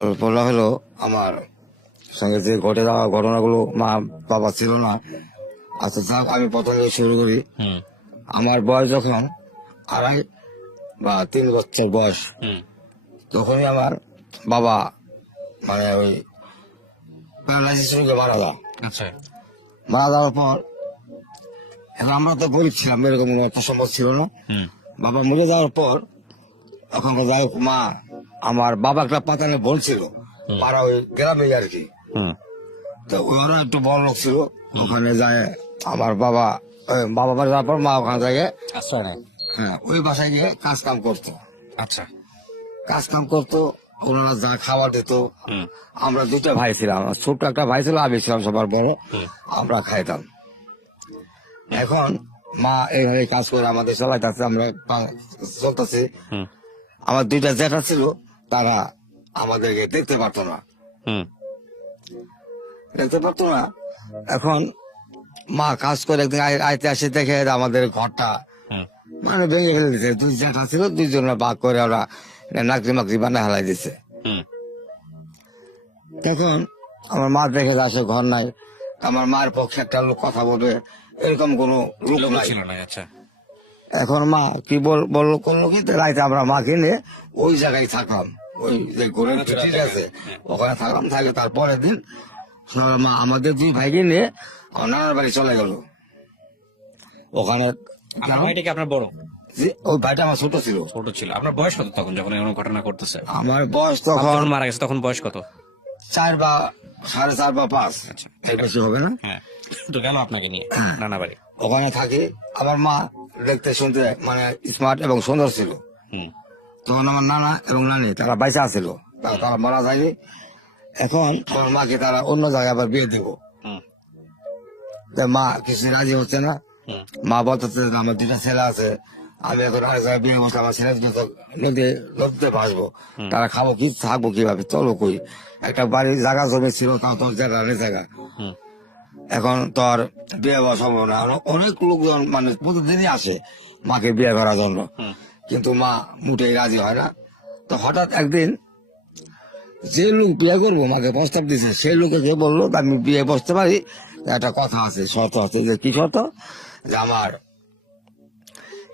বলা হলো আমার সঙ্গে যে ঘটে যাওয়া ঘটনাগুলো মা বাবা ছিল না। আচ্ছা যাক, আমি প্রথমে শুরু করি। আমার বয়স যখন 2.5 বা 3 বছর বয়স, তখনই আমার বাবা মানে ওই প্যারালাইসিস রোগে মারা যায়। আচ্ছা। মারা যাওয়ার পর এখন আমরা তো গরিব ছিলাম, এরকম কোনো অর্থ সম্পদ ছিল না। বাবা মরে যাওয়ার পর এখন যাই হোক, মা আমার বাবা একটা পাতানে বোন ছিল, পাড়া ওই গ্রামে আর কি। তো ওরা একটু বড় লোক ছিল, ওখানে যায় আমার বাবা বাবা বাড়ি যাওয়ার পর মা ওখানে থেকে আশ্রয় নেয়। হ্যাঁ ওই বাসায় গিয়ে কাজ কাম করতো। আচ্ছা। কাজ কাম করতো, ওনারা যা খাবার দিত। আমরা 2টা ভাই ছিলাম, আমার ছোট্ট একটা ভাই ছিল, আমি ছিলাম সবার বড়। আমরা খাইতাম। এখন মা এইভাবে কাজ করে আমাদের চালাইতেছে, আমরা চলতেছি। আমার 2টা জ্যাঠা ছিল, তারা আমাদেরকে দেখতে পারতো না। দেখতে পারতো না। এখন মা কাজ করে একদিন আইতে আসে, দেখে আমাদের ঘরটা মানে ভেঙে ফেলে দিছে। 2 জ্যাঠা ছিল, 2জনে ভাগ করে ওরা নাকরি মাকরি বানা হেলাই দিছে। তখন আমার মা দেখে আসে ঘর নাই, আমার মার পক্ষে একটা লোক কথা বলবে এরকম কোন লোক নাই। ছিল না। আচ্ছা। এখন মা কি বললো করলো কি, রাইতে আমরা মাকে নিয়ে ওই জায়গায় থাকলাম, ওই যে গরুর পিঠির আছে ওখানে থাকলাম। থাকে তারপরের দিন মা আমাদের 2 ভাইকে নিয়ে আমার নানার বাড়ি চলে গেল। ওখানে আপনার ভাইটা কি আপনার বড়? ওই ভাইটা আমার ছোট ছিল। ছোট ছিল। আপনার বয়স কত তখন যখন এমন ঘটনা করতেছে? আমার বয়স তখন তখন মারা গেছে তখন বয়স কত? 4 বা 4.5 বা 5, আচ্ছা। এর বেশি হবে না। হ্যাঁ। তো গেল আপনাকে নিয়ে নানা বাড়ি। ওখানে থাকি। আমার মা দেখতে শুনতে মানে স্মার্ট এবং সুন্দর ছিল। তখন আমার নানা এবং নানি তারা বাইসা ছিল, তারা মারা যায়নি। এখন আমার মাকে তারা অন্য জায়গায় আবার বিয়ে দেবো। মা কিছু রাজি হচ্ছে না। মা বলতেছে আমার 2টা ছেলে আছে, আমি এখন আরেক জায়গায় বিয়ে বসে আমার ছেলে নদীতে ভাসবো, তারা খাবো কি, থাকবো কিভাবে, চলো কই। একটা বাড়ির জায়গা জমি ছিল, তাও তো জায়গা। এখন তো আর বিয়ে বসা সম্ভব না। অনেক লোকজন মানে প্রতিদিনই আসে মাকে বিয়ে করার জন্য, কিন্তু মা মুটেই রাজি হয় না। তো হঠাৎ একদিন যে লোক বিয়ে করবো মাকে প্রস্তাব দিছে, সেই লোকে যে বললো আমি বিয়ে বসতে পারি, একটা কথা আছে, শর্ত আছে। যে কি শর্ত? যে আমার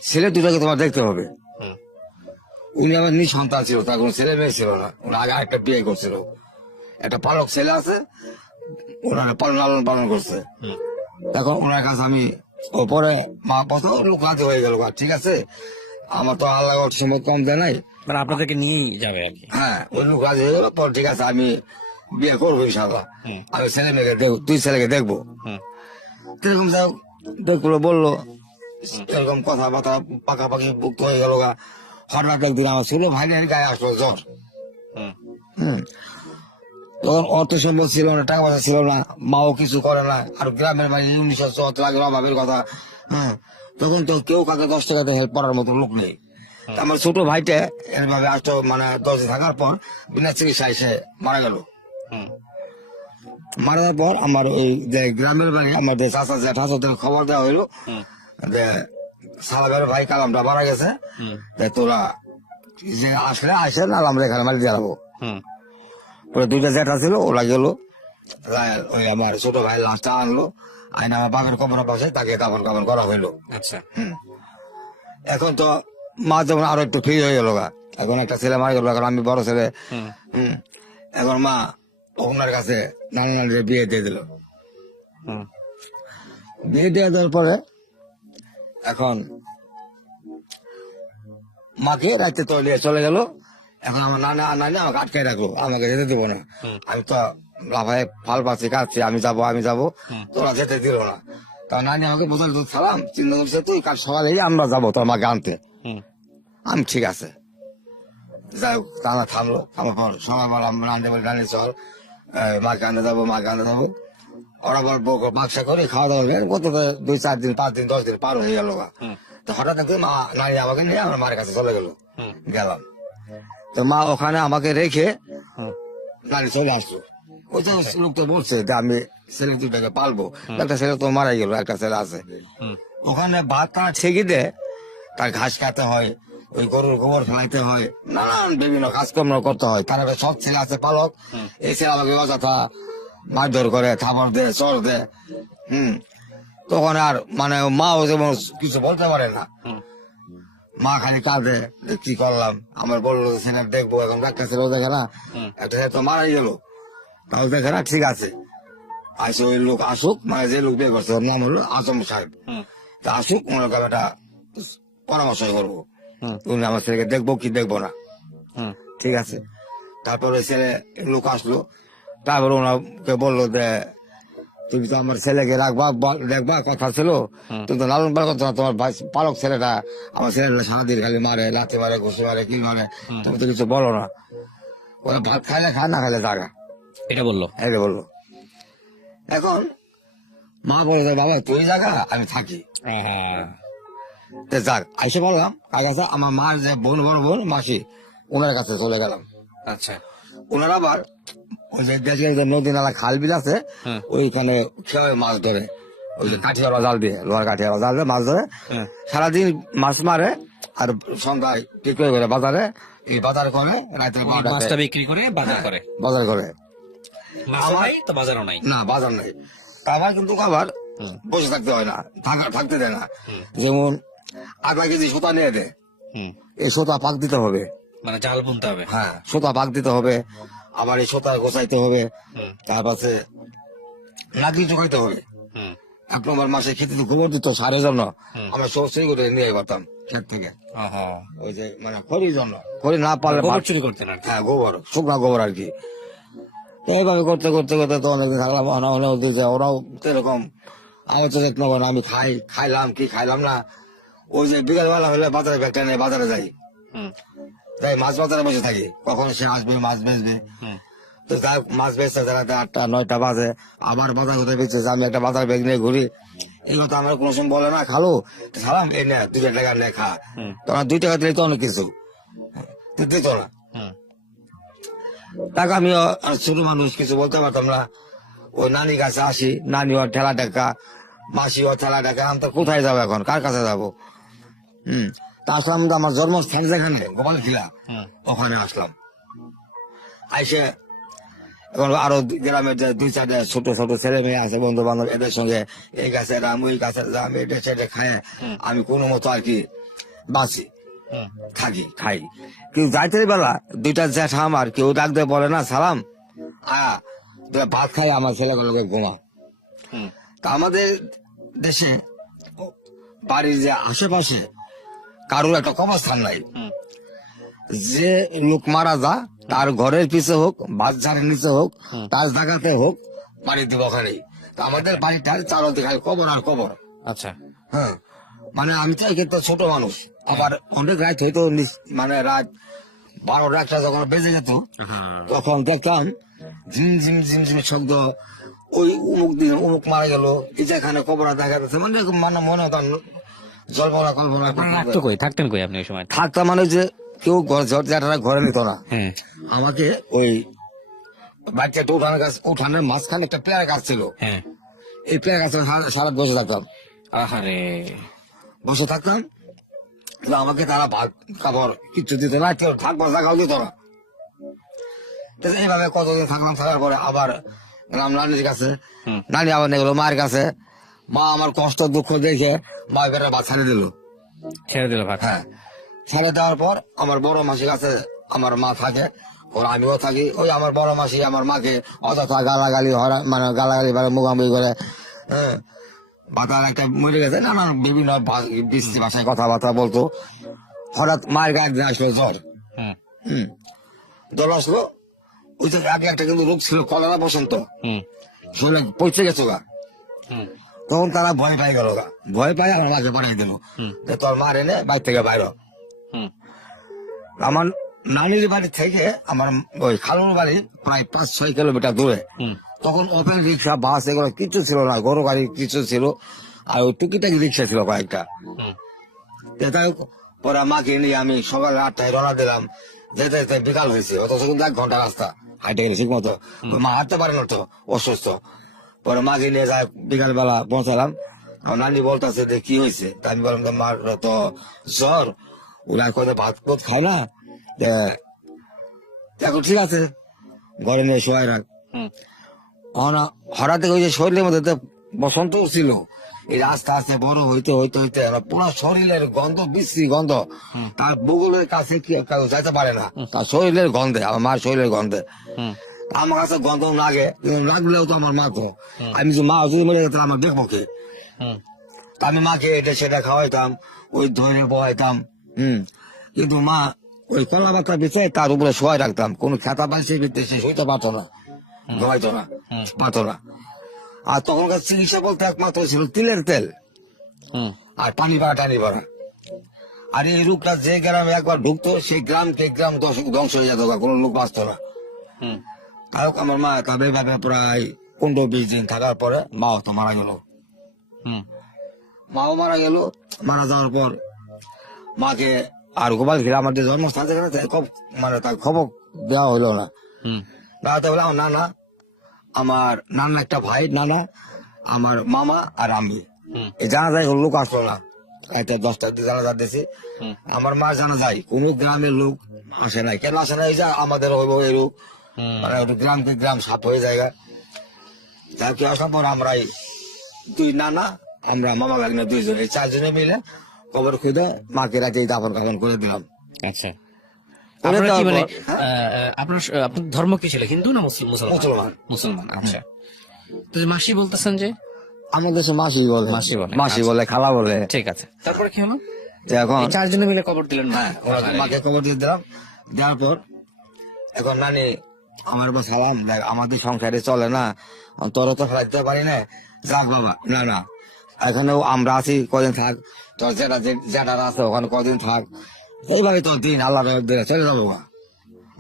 ছেলে 2টাকে তোমার দেখতে হবে। উনি আমার নিঃসন্তান ছিল, তার কোনো ছেলে মেয়ে ছিল না। উনি আগে একটা বিয়ে করছিল, একটা পালক ছেলে আছে, ওনারা লালন পালন করছে। এখন ওনার কাছে আমি পরে মা কত লোক রাজি হয়ে গেল, ঠিক আছে আমার তো আল্লাহ সম্মত কম দেয় নাই, মানে আপনাদেরকে নিয়েই যাবে আর কি। হ্যাঁ ওই লোক রাজি হয়ে গেল। পর ঠিক আছে আমি বিয়ে করবো ইনশাল্লাহ, আমি ছেলে মেয়েকে দেখবো, 2 ছেলেকে দেখবো। এরকম যাও দেখলো বললো, এরকম কথাবার্তা পাকাপাকি বুক হয়ে গেল। হঠাৎ একদিন আমার ছিল ভাইয়ের গায়ে আসলো জ্বর। তখন অর্থ সম্পদ ছিল না, টাকা পয়সা ছিল না, মাও কিছু করে না। আর গ্রামের বাড়ি 1900 লাগে অভাবের কথা। তখন তো কেউ কাকে 10 টাকাতে হেল্প করার মতো লোক নেই। আমার ছোট ভাইটা এরভাবে আসতো, মানে 10 দিন থাকার পর বিনা চিকিৎসা এসে মারা গেল। মারা যাওয়ার পর আমার ওই যে গ্রামের বাড়ি আমার যে চাচা জ্যাঠা ওদের খবর দেওয়া হইলো যে সালাবের ভাই কালামটা মারা গেছে, তোরা যে আসে না আমরা এখানে মারি দিয়ে যাবো। ওরা 2টা জ্যাঠা ছিল, ওরা গেল, ওই আমার ছোট ভাই লাশটা আনলো, আইনা আমার বাপের কবর পাশে তাকে দাফন কাফন করা হইলো। আচ্ছা। এখন তো মা যখন আরো একটু ফ্রি হয়ে গেল, এখন একটা ছেলে মারা গেল, এখন আমি বড় ছেলে। এখন মা ওনার কাছে নানা নানির বিয়ে দিয়ে দিল। বিয়ে দিয়ে দেওয়ার পরে এখন মাকে রাইতে তো নিয়ে চলে গেল। এখন আমার নানি আমাকে আটকাই রাখলো, আমাকে যেতে দেবো না। আমি তো লাফায় ফাল পাচ্ছি, কাঁদছি, আমি যাবো, তোরা যেতে দিল না। তা নানি আমাকে বোঝাল, তুই সালাম চিন্তা করছে, তুই কাল সকালেই আমরা যাবো তোর মাকে আনতে। আমি ঠিক আছে। যাই হোক টানা থামলো। আমার পর সকালবেলা নানি বলি, নানি চল মাকে আনতে যাবো, মাকে আনতে যাবো। ওরা আবার বাক্সা করে খাওয়া দাওয়া কত 2, 4 দিন, 5 দিন, 10 দিন পার হয়ে গেল। তো হঠাৎ একদিন মা নানি আমাকে নিয়ে আমার মায়ের কাছে চলে গেলাম। তো মা ওখানে আমাকে রেখে নানি চলে আসলো। ওই তো লোক তো বলছে যে আমি ছেলে 2টাকে পালবো, একটা ছেলে তো মারা গেল, একটা ছেলে আছে। ওখানে ভাত তারা ছেঁকে দেয়, তার ঘাস খেতে হয়, ওই গরুর গোবর ফেলাইতে হয়, নানান বিভিন্ন কাজকর্ম করতে হয়। তার আবার সব ছেলে আছে পালক, এই ছেলে আমাকে অযথা মারধর করে, খাবার দেয়, চর দেয়। তখন আর মানে মাও যেমন কিছু বলতে পারে না, মা খালি কাঁদে যে কি করলাম। আমার বললো ছেলে দেখবো, এখন ডাক্তার ছেলেও দেখে না, একটা ছেলে তো মারাই গেল, তাও দেখে না, ঠিক আছে আসে ওই লোক আসুক, মানে যে লোক বিয়ে করছে ওর নাম হলো আজম সাহেব, তা আসুক, ওনার কাছে একটা পরামর্শ করবো, উনি আমার ছেলেকে দেখবো কি দেখবো না। ঠিক আছে, তারপরে ছেলে লোক আসলো, তারপর ওনাকে বললো যে তুমি তো আমার ছেলেকে রাখবা, দেখবা, কথা ছিল, তুমি তো লালন পালন করছো না, তোমার পালক ছেলেটা আমার ছেলেটা সারাদিন খালি মারে, লাথি মারে, ঘুষি মারে, কি মারে, তুমি তো কিছু বলো না। ওরা ভাত খাইলে খায়, না খাইলে টাকা, এটা বললো। এটা বললো। এখন মা বলে বাবা তুই জায়গা, আমি থাকি, যাক আইসে বললাম কার কাছে, আমার মার যে বোন, বড় বোন মাসি, ওনার কাছে চলে গেলাম। আচ্ছা, ওনার আবার ওই যে দেশের যে নদী নালা খাল বিল আছে, ওইখানে খেয়ে মাছ ধরে, ওই যে কাঠিয়ালা জাল দিয়ে, লোহার কাঠিয়ালা জাল দিয়ে মাছ ধরে, সারাদিন মাছ মারে, আর সন্ধ্যায় বিক্রয় করে বাজারে, এই বাজার করে রাত্রে মাছটা বিক্রি করে বাজার করে, বাজার করে। মাছ নাই তো বাজারও নাই, না বাজার নাই, আবার কিন্তু আবার বসে থাকতে হয় না, থাকতে দেয় না। যেমন আধা কেজি সুতা নিয়ে দেয়, এই সুতা পাক দিতে হবে, মানে জাল বুনতে হবে। হ্যাঁ সুতা পাক দিতে হবে, আবার এই সুতা গোছাইতে হবে, তারপরে নাগলি চোখাইতে হবে। 1 নম্বর মাসে খেতে গোবর দিত সারের জন্য, আমরা সব সেই করে নিয়ে পারতাম ক্ষেত থেকে, ওই যে মানে খড়ির জন্য, খড়ি না পারলে চুরি করতেন আর কি। হ্যাঁ গোবর, শুকনা গোবর আর কি। তো এইভাবে করতে করতে করতে তো অনেকদিন থাকলাম, ওরাও এরকম আমার তো যত্ন করে, আমি খাইলাম কি খাইলাম না, ওই যে বিকাল বেলা হলে বাজারে ব্যাগটা নিয়ে বাজারে যাই, তাই মাছ বাজারে বসে থাকি, কখন সে আসবে মাছ বেচবে। তো যাই হোক, মাছ বেচতে যারাতে 8টা 9টা বাজে, আবার বাজার কোথায় বেচেছে, আমি একটা বাজার ব্যাগ নিয়ে ঘুরি। এই কথা আমার কোনো সময় বলে না, খালো সালাম এই নে 2 টাকা নে খা, তোমার 2 টাকা দিলে তো অনেক কিছু দিত না টাকা। আমি ছোট মানুষ, কিছু বলতে পারতাম না। ওই নানি কাছে আসি, নানি ওর ঠেলা টাকা, মাসি ওর ঠেলা টাকা, আমি তো কোথায় যাবো এখন, কার কাছে যাবো। তা আসলাম তো আমার জন্মস্থান যেখানে গোপাল খিলা, ওখানে আসলাম। আইসে এখন আরো গ্রামের যে 2-4 ছোট ছোট ছেলে মেয়ে আছে, বন্ধু বান্ধব, এদের সঙ্গে এই গাছের আম, ওই গাছের আম, এটা সেটা খায় আমি কোনো মতো আর কি বাঁচি, থাকি, খাই। কেউ যাইতে বেলা 2টা জ্যাঠা আমার কেউ ডাক দিয়ে বলে না সালাম ভাত খাই, আমার ছেলেগুলোকে ঘুমা। তা আমাদের দেশে বাড়ির যে আশেপাশে কারোর একটা কবরস্থান নাই, যে লোক মারা যা তার ঘরের পিছে হোক, বাচ্চারের নিচে হোক, তার জায়গাতে হোক, বাড়ি দিব ওখানেই। তো আমাদের বাড়িটার চারদিকে কবর আর কবর। আচ্ছা, হ্যাঁ, মানে আমি চাই কিন্তু ছোট মানুষ, আবার অনেক রাত হইতো, মানে রাত 12টা 1টা যখন বেজে যেত, তখন দেখতাম ঝিম ঝিম ঝিম ঝিম শব্দ, ওই উমুক দিন উমুক মারা গেল, এই যেখানে কবর দেখা যাচ্ছে, মানে মানে মনে হতাম জল্পনা কল্পনা থাকতেন কই আপনি ওই সময়? থাকতাম, মানে যে কেউ জ্যাঠারা ঘরে নিত না, আমাকে ওই বাচ্চাটা উঠানের মাঝখানে একটা পেয়ারা গাছ ছিল, এই পেয়ারা গাছে সারা বসে থাকতাম। আহারে, বসে থাকতাম, আমাকে তারা ভাত খাবার কিচ্ছু দিত না, কেউ থাকবার জায়গাও দিত না। এইভাবে কতদিন থাকলাম, থাকার পরে আবার গেলাম নানির কাছে, নানি আবার নিয়ে গেলো মায়ের কাছে। মা আমার কষ্ট দুঃখ দেখে মা বেটা ভাত ছেড়ে দিল, ভাত। হ্যাঁ, ছেড়ে দেওয়ার পর আমার বড় মাসির কাছে আমার মা থাকে, ওর আমিও থাকি। ওই আমার বড় মাসি আমার মাকে অযথা গালাগালি, মানে গালাগালি মুখামুখি করে, হ্যাঁ, বাতার একটা মরে গেছে, নানান বিভিন্ন বৃষ্টি ভাষায় কথাবার্তা বলতো। হঠাৎ মায়ের গায়ে একদিন আসলো জ্বর, জ্বর আসলো, ওই যে আগে একটা কিন্তু রোগ ছিল কলেরা বসন্ত, শরীরে পৌঁছে গেছো গা। তখন তারা ভয় পাই গেল গা, ভয় পাই আমার মাকে পাঠিয়ে দিল যে তোর মার এনে বাইর থেকে বাইর। আমার নানির বাড়ি থেকে আমার ওই খালুর বাড়ি প্রায় 5-6 কিলোমিটার দূরে। তখন ওপেন রিক্সা, বাস এগুলো কিছু ছিল না, গরু গাড়ি কিছু ছিল, আর ওই টুকিটাকি রিক্সা ছিল কয়েকটা। যাই হোক, পরে মাকে নিয়ে আমি সকাল 8টায় রওনা দিলাম, যেতে যেতে বিকাল হয়েছে, অথচ কিন্তু 1 ঘন্টা রাস্তা হাইটে গেলে ঠিক মতো। মা হাঁটতে পারে না তো, অসুস্থ। পরে মাকে নিয়ে যায়, বিকাল বেলা পৌঁছালাম। নানি বলতেছে যে কি হয়েছে, আমি বললাম মার তো জ্বর, ওরা কত ভাত ভাত খায় না, তা এখন ঠিক আছে ঘরে নিয়ে শোয়াই রাখ। হুম। হঠাৎ ওই যে শরীরের মধ্যে তো বসন্ত ছিল, এই আস্তে আস্তে বড় হইতে হইতে হইতে পুরো শরীরের গন্ধ, বিশ্রী গন্ধ, তার বগুলের কাছে কি কেউ যাইতে পারে না, তার শরীরের গন্ধে, আমার মার শরীরের গন্ধে। হুম। আমার কাছে গন্ধ লাগে, কিন্তু লাগলেও তো আমার মা তো, আমি যে মা যদি মরে যেত আমার দেখবো কে। হুম। তা আমি মাকে এটা সেটা খাওয়াইতাম, ওই ধরে বহাইতাম। কিন্তু মা ওই কলা পাতা বিছাই তার উপরে শোয়াই রাখতাম, কোনো খেতা বালছে বিতে সে শুইতে পারতো না, ঘুমাইতো না, পারতো না। আর তখনকার চিকিৎসা বলতে একমাত্র ছিল তিলের তেল হুম। আর টানি পাড়া। আর এই রোগটা যে গ্রামে একবার ঢুকতো সেই গ্রামকে গ্রাম ধ্বংস হয়ে যেত, কোনো লোক বাঁচতো না। হুম। তাই হোক আমার মা তাদের ভাবে প্রায় 15-20 দিন থাকার পরে মাও তো মারা গেল। হুম। মাও মারা গেল। মারা যাওয়ার পর মাকে আর গোপাল ঘিরে আমাদের জন্মস্থান যেখানে মানে তার খবর দেওয়া হলো না। হুম। বেড়াতে হলে আমার নানা একটা ভাই, নানা, আমার মামা আর আমি, হুম। এই জানা যায় লোক আসলো না। একটা 10টা জানাজা দিয়েছি, হুম। আমার মা জানা যায় কোন গ্রামের লোক আসে নাই, কেন আসে না, এই যে আমাদের হইব এই রোগ, হুম। মানে গ্রামকে গ্রাম সাপ হয়ে যায়। যাকে আসার পর আমরাই দুই নানা, আমরা মামা ভাগ্নে দুইজনে, 4 জনে মিলে কবর খুঁজে মাকে রাতে দাফন কাফন করে দিলাম। আচ্ছা, করে আপনারা কি দেওয়ার মানে পর, আপনার আপনার ধর্ম কি ছিল, হিন্দু না মুসলমান? মুসলমান। মুসলমান। আচ্ছা, তো যে মাসি বলতেছেন যে, আমাদের দেশে মাসি বলে, মাসি বলে। মাসি আচ্ছা। বলে, খালা বলে। ঠিক আছে, তারপরে কি হলো? তো এখন এই 4 জনে মিলে কবর দিলেন না? ওরা মাকে খবর দিয়ে দিলাম, দেওয়ার পর এখন নানি আমার উপর সালাম, দেখ আমাদের সংসারে চলে না, তোর তো ফেলাইতে পারি না, যাক বাবা, না না এখানেও আমরা আছি, কদিন থাক, তোর যেটা আছে ওখানে কদিন থাক, এইভাবে তোর দিন আল্লাহ দিলে চলে যাবো।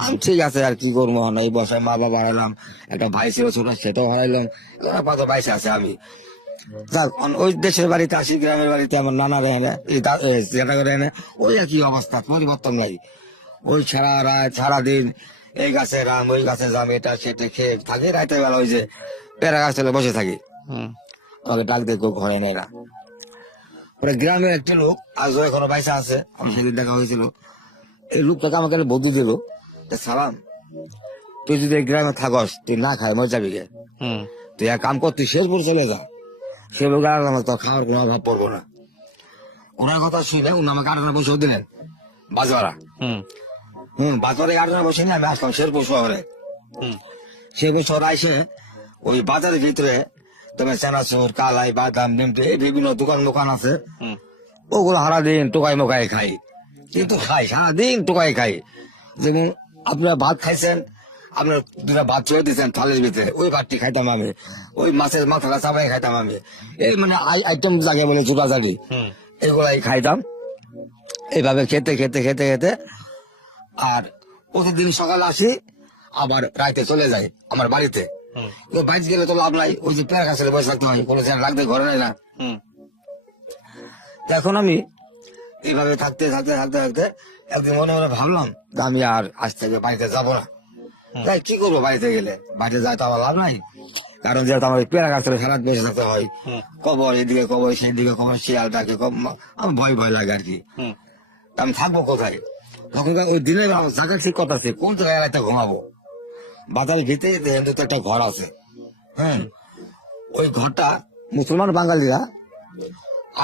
আমি ঠিক আছে, আর কি করবো, এই বসায় মা বাবা হারাইলাম, একটা ভাই ছিল ছোট, সেটাও হারাইলাম, পাঁচ বাইশে আছে আমি। যাক ওই দেশের বাড়িতে আসি, গ্রামের বাড়িতে আমার নানা রে না, যেটা করে না, ওই একই অবস্থা, পরিবর্তন নাই। ওই সারাদিন এই গাছে রাম, ওই গাছে জাম, এটা সেটা খেয়ে থাকি, রাইতে বেলা ওই যে পেয়ারা গাছ তলে বসে থাকি। হুম। আমাকে ডাক দিয়ে কেউ ঘরে নেয় না। পরে গ্রামের একটি লোক আজও এখনো বাইসা আছে, আমার সেদিন দেখা হয়েছিল, এই লোকটাকে আমাকে একটা বুদ্ধি দিল, সালাম তুই যদি এই গ্রামে থাকস, তুই না খায় মরে যাবি গে, হুম। তুই এক কাম কর, তুই শেরপুর চলে যা, সে লোক আর আমার তোর খাওয়ার কোনো অভাব পড়বো না। ওনার কথা শুনে উনি আমাকে আটানা বসে দিলেন বাজওয়ারা। বাজারে আটানা বসে নিয়ে আমি আসলাম শেরপুর শহরে। হুম। শেরপুর শহরে এসে ওই বাজারের ভিতরে তোমার চানাচুর, কালাই, বাদাম, নিমটে, এই বিভিন্ন দোকান আছে, হুম। ওগুলো সারাদিন টোকাই মোকাই খাই, কিন্তু খাই সারাদিন টোকাই খাই। যেমন আপনারা ভাত খাইছেন, আপনার 2টা ভাত চলে দিয়েছেন থালের ভিতরে, ওই ভাতটি খাইতাম আমি, ওই মাছের মাথাটা চাপাই খাইতাম আমি, এই মানে আইটেম যাকে বলে চুটাচাটি, হুম। এগুলাই খাইতাম। এইভাবে খেতে খেতে খেতে খেতে আর প্রতিদিন সকালে আসি, আবার রাইতে চলে যাই আমার বাড়িতে। হুম। বাইরে গেলে তো লাভ নাই, ওই যে পেয়ারা গাছের বসে থাকতে হয়, কোনো লাগতে ঘরে নাই না। হুম। তো এখন আমি এইভাবে থাকতে থাকতে থাকতে থাকতে একদিন মনে মনে ভাবলাম যে আমি আর আজ থেকে বাড়িতে যাবো না। তাই কি করবো, বাড়িতে গেলে বাড়িতে যায় তো আমার লাভ নাই, কারণ যেহেতু আমার পেয়ারা গাছের ফেরাত বসে থাকতে হয়, কবর এদিকে কবর সেদিকে কবর, শিয়াল ডাকে, আমার ভয় ভয় লাগে আর কি। হুম। তা আমি থাকবো কোথায়? তখন ওই দিনের আমার জায়গা ঠিক কথা আছে, কোন জায়গায় রাতে ঘুমাবো। বাজারের ভিতরে হিন্দুতে একটা ঘর আছে, ওই ঘরটা মুসলমান বাঙালিরা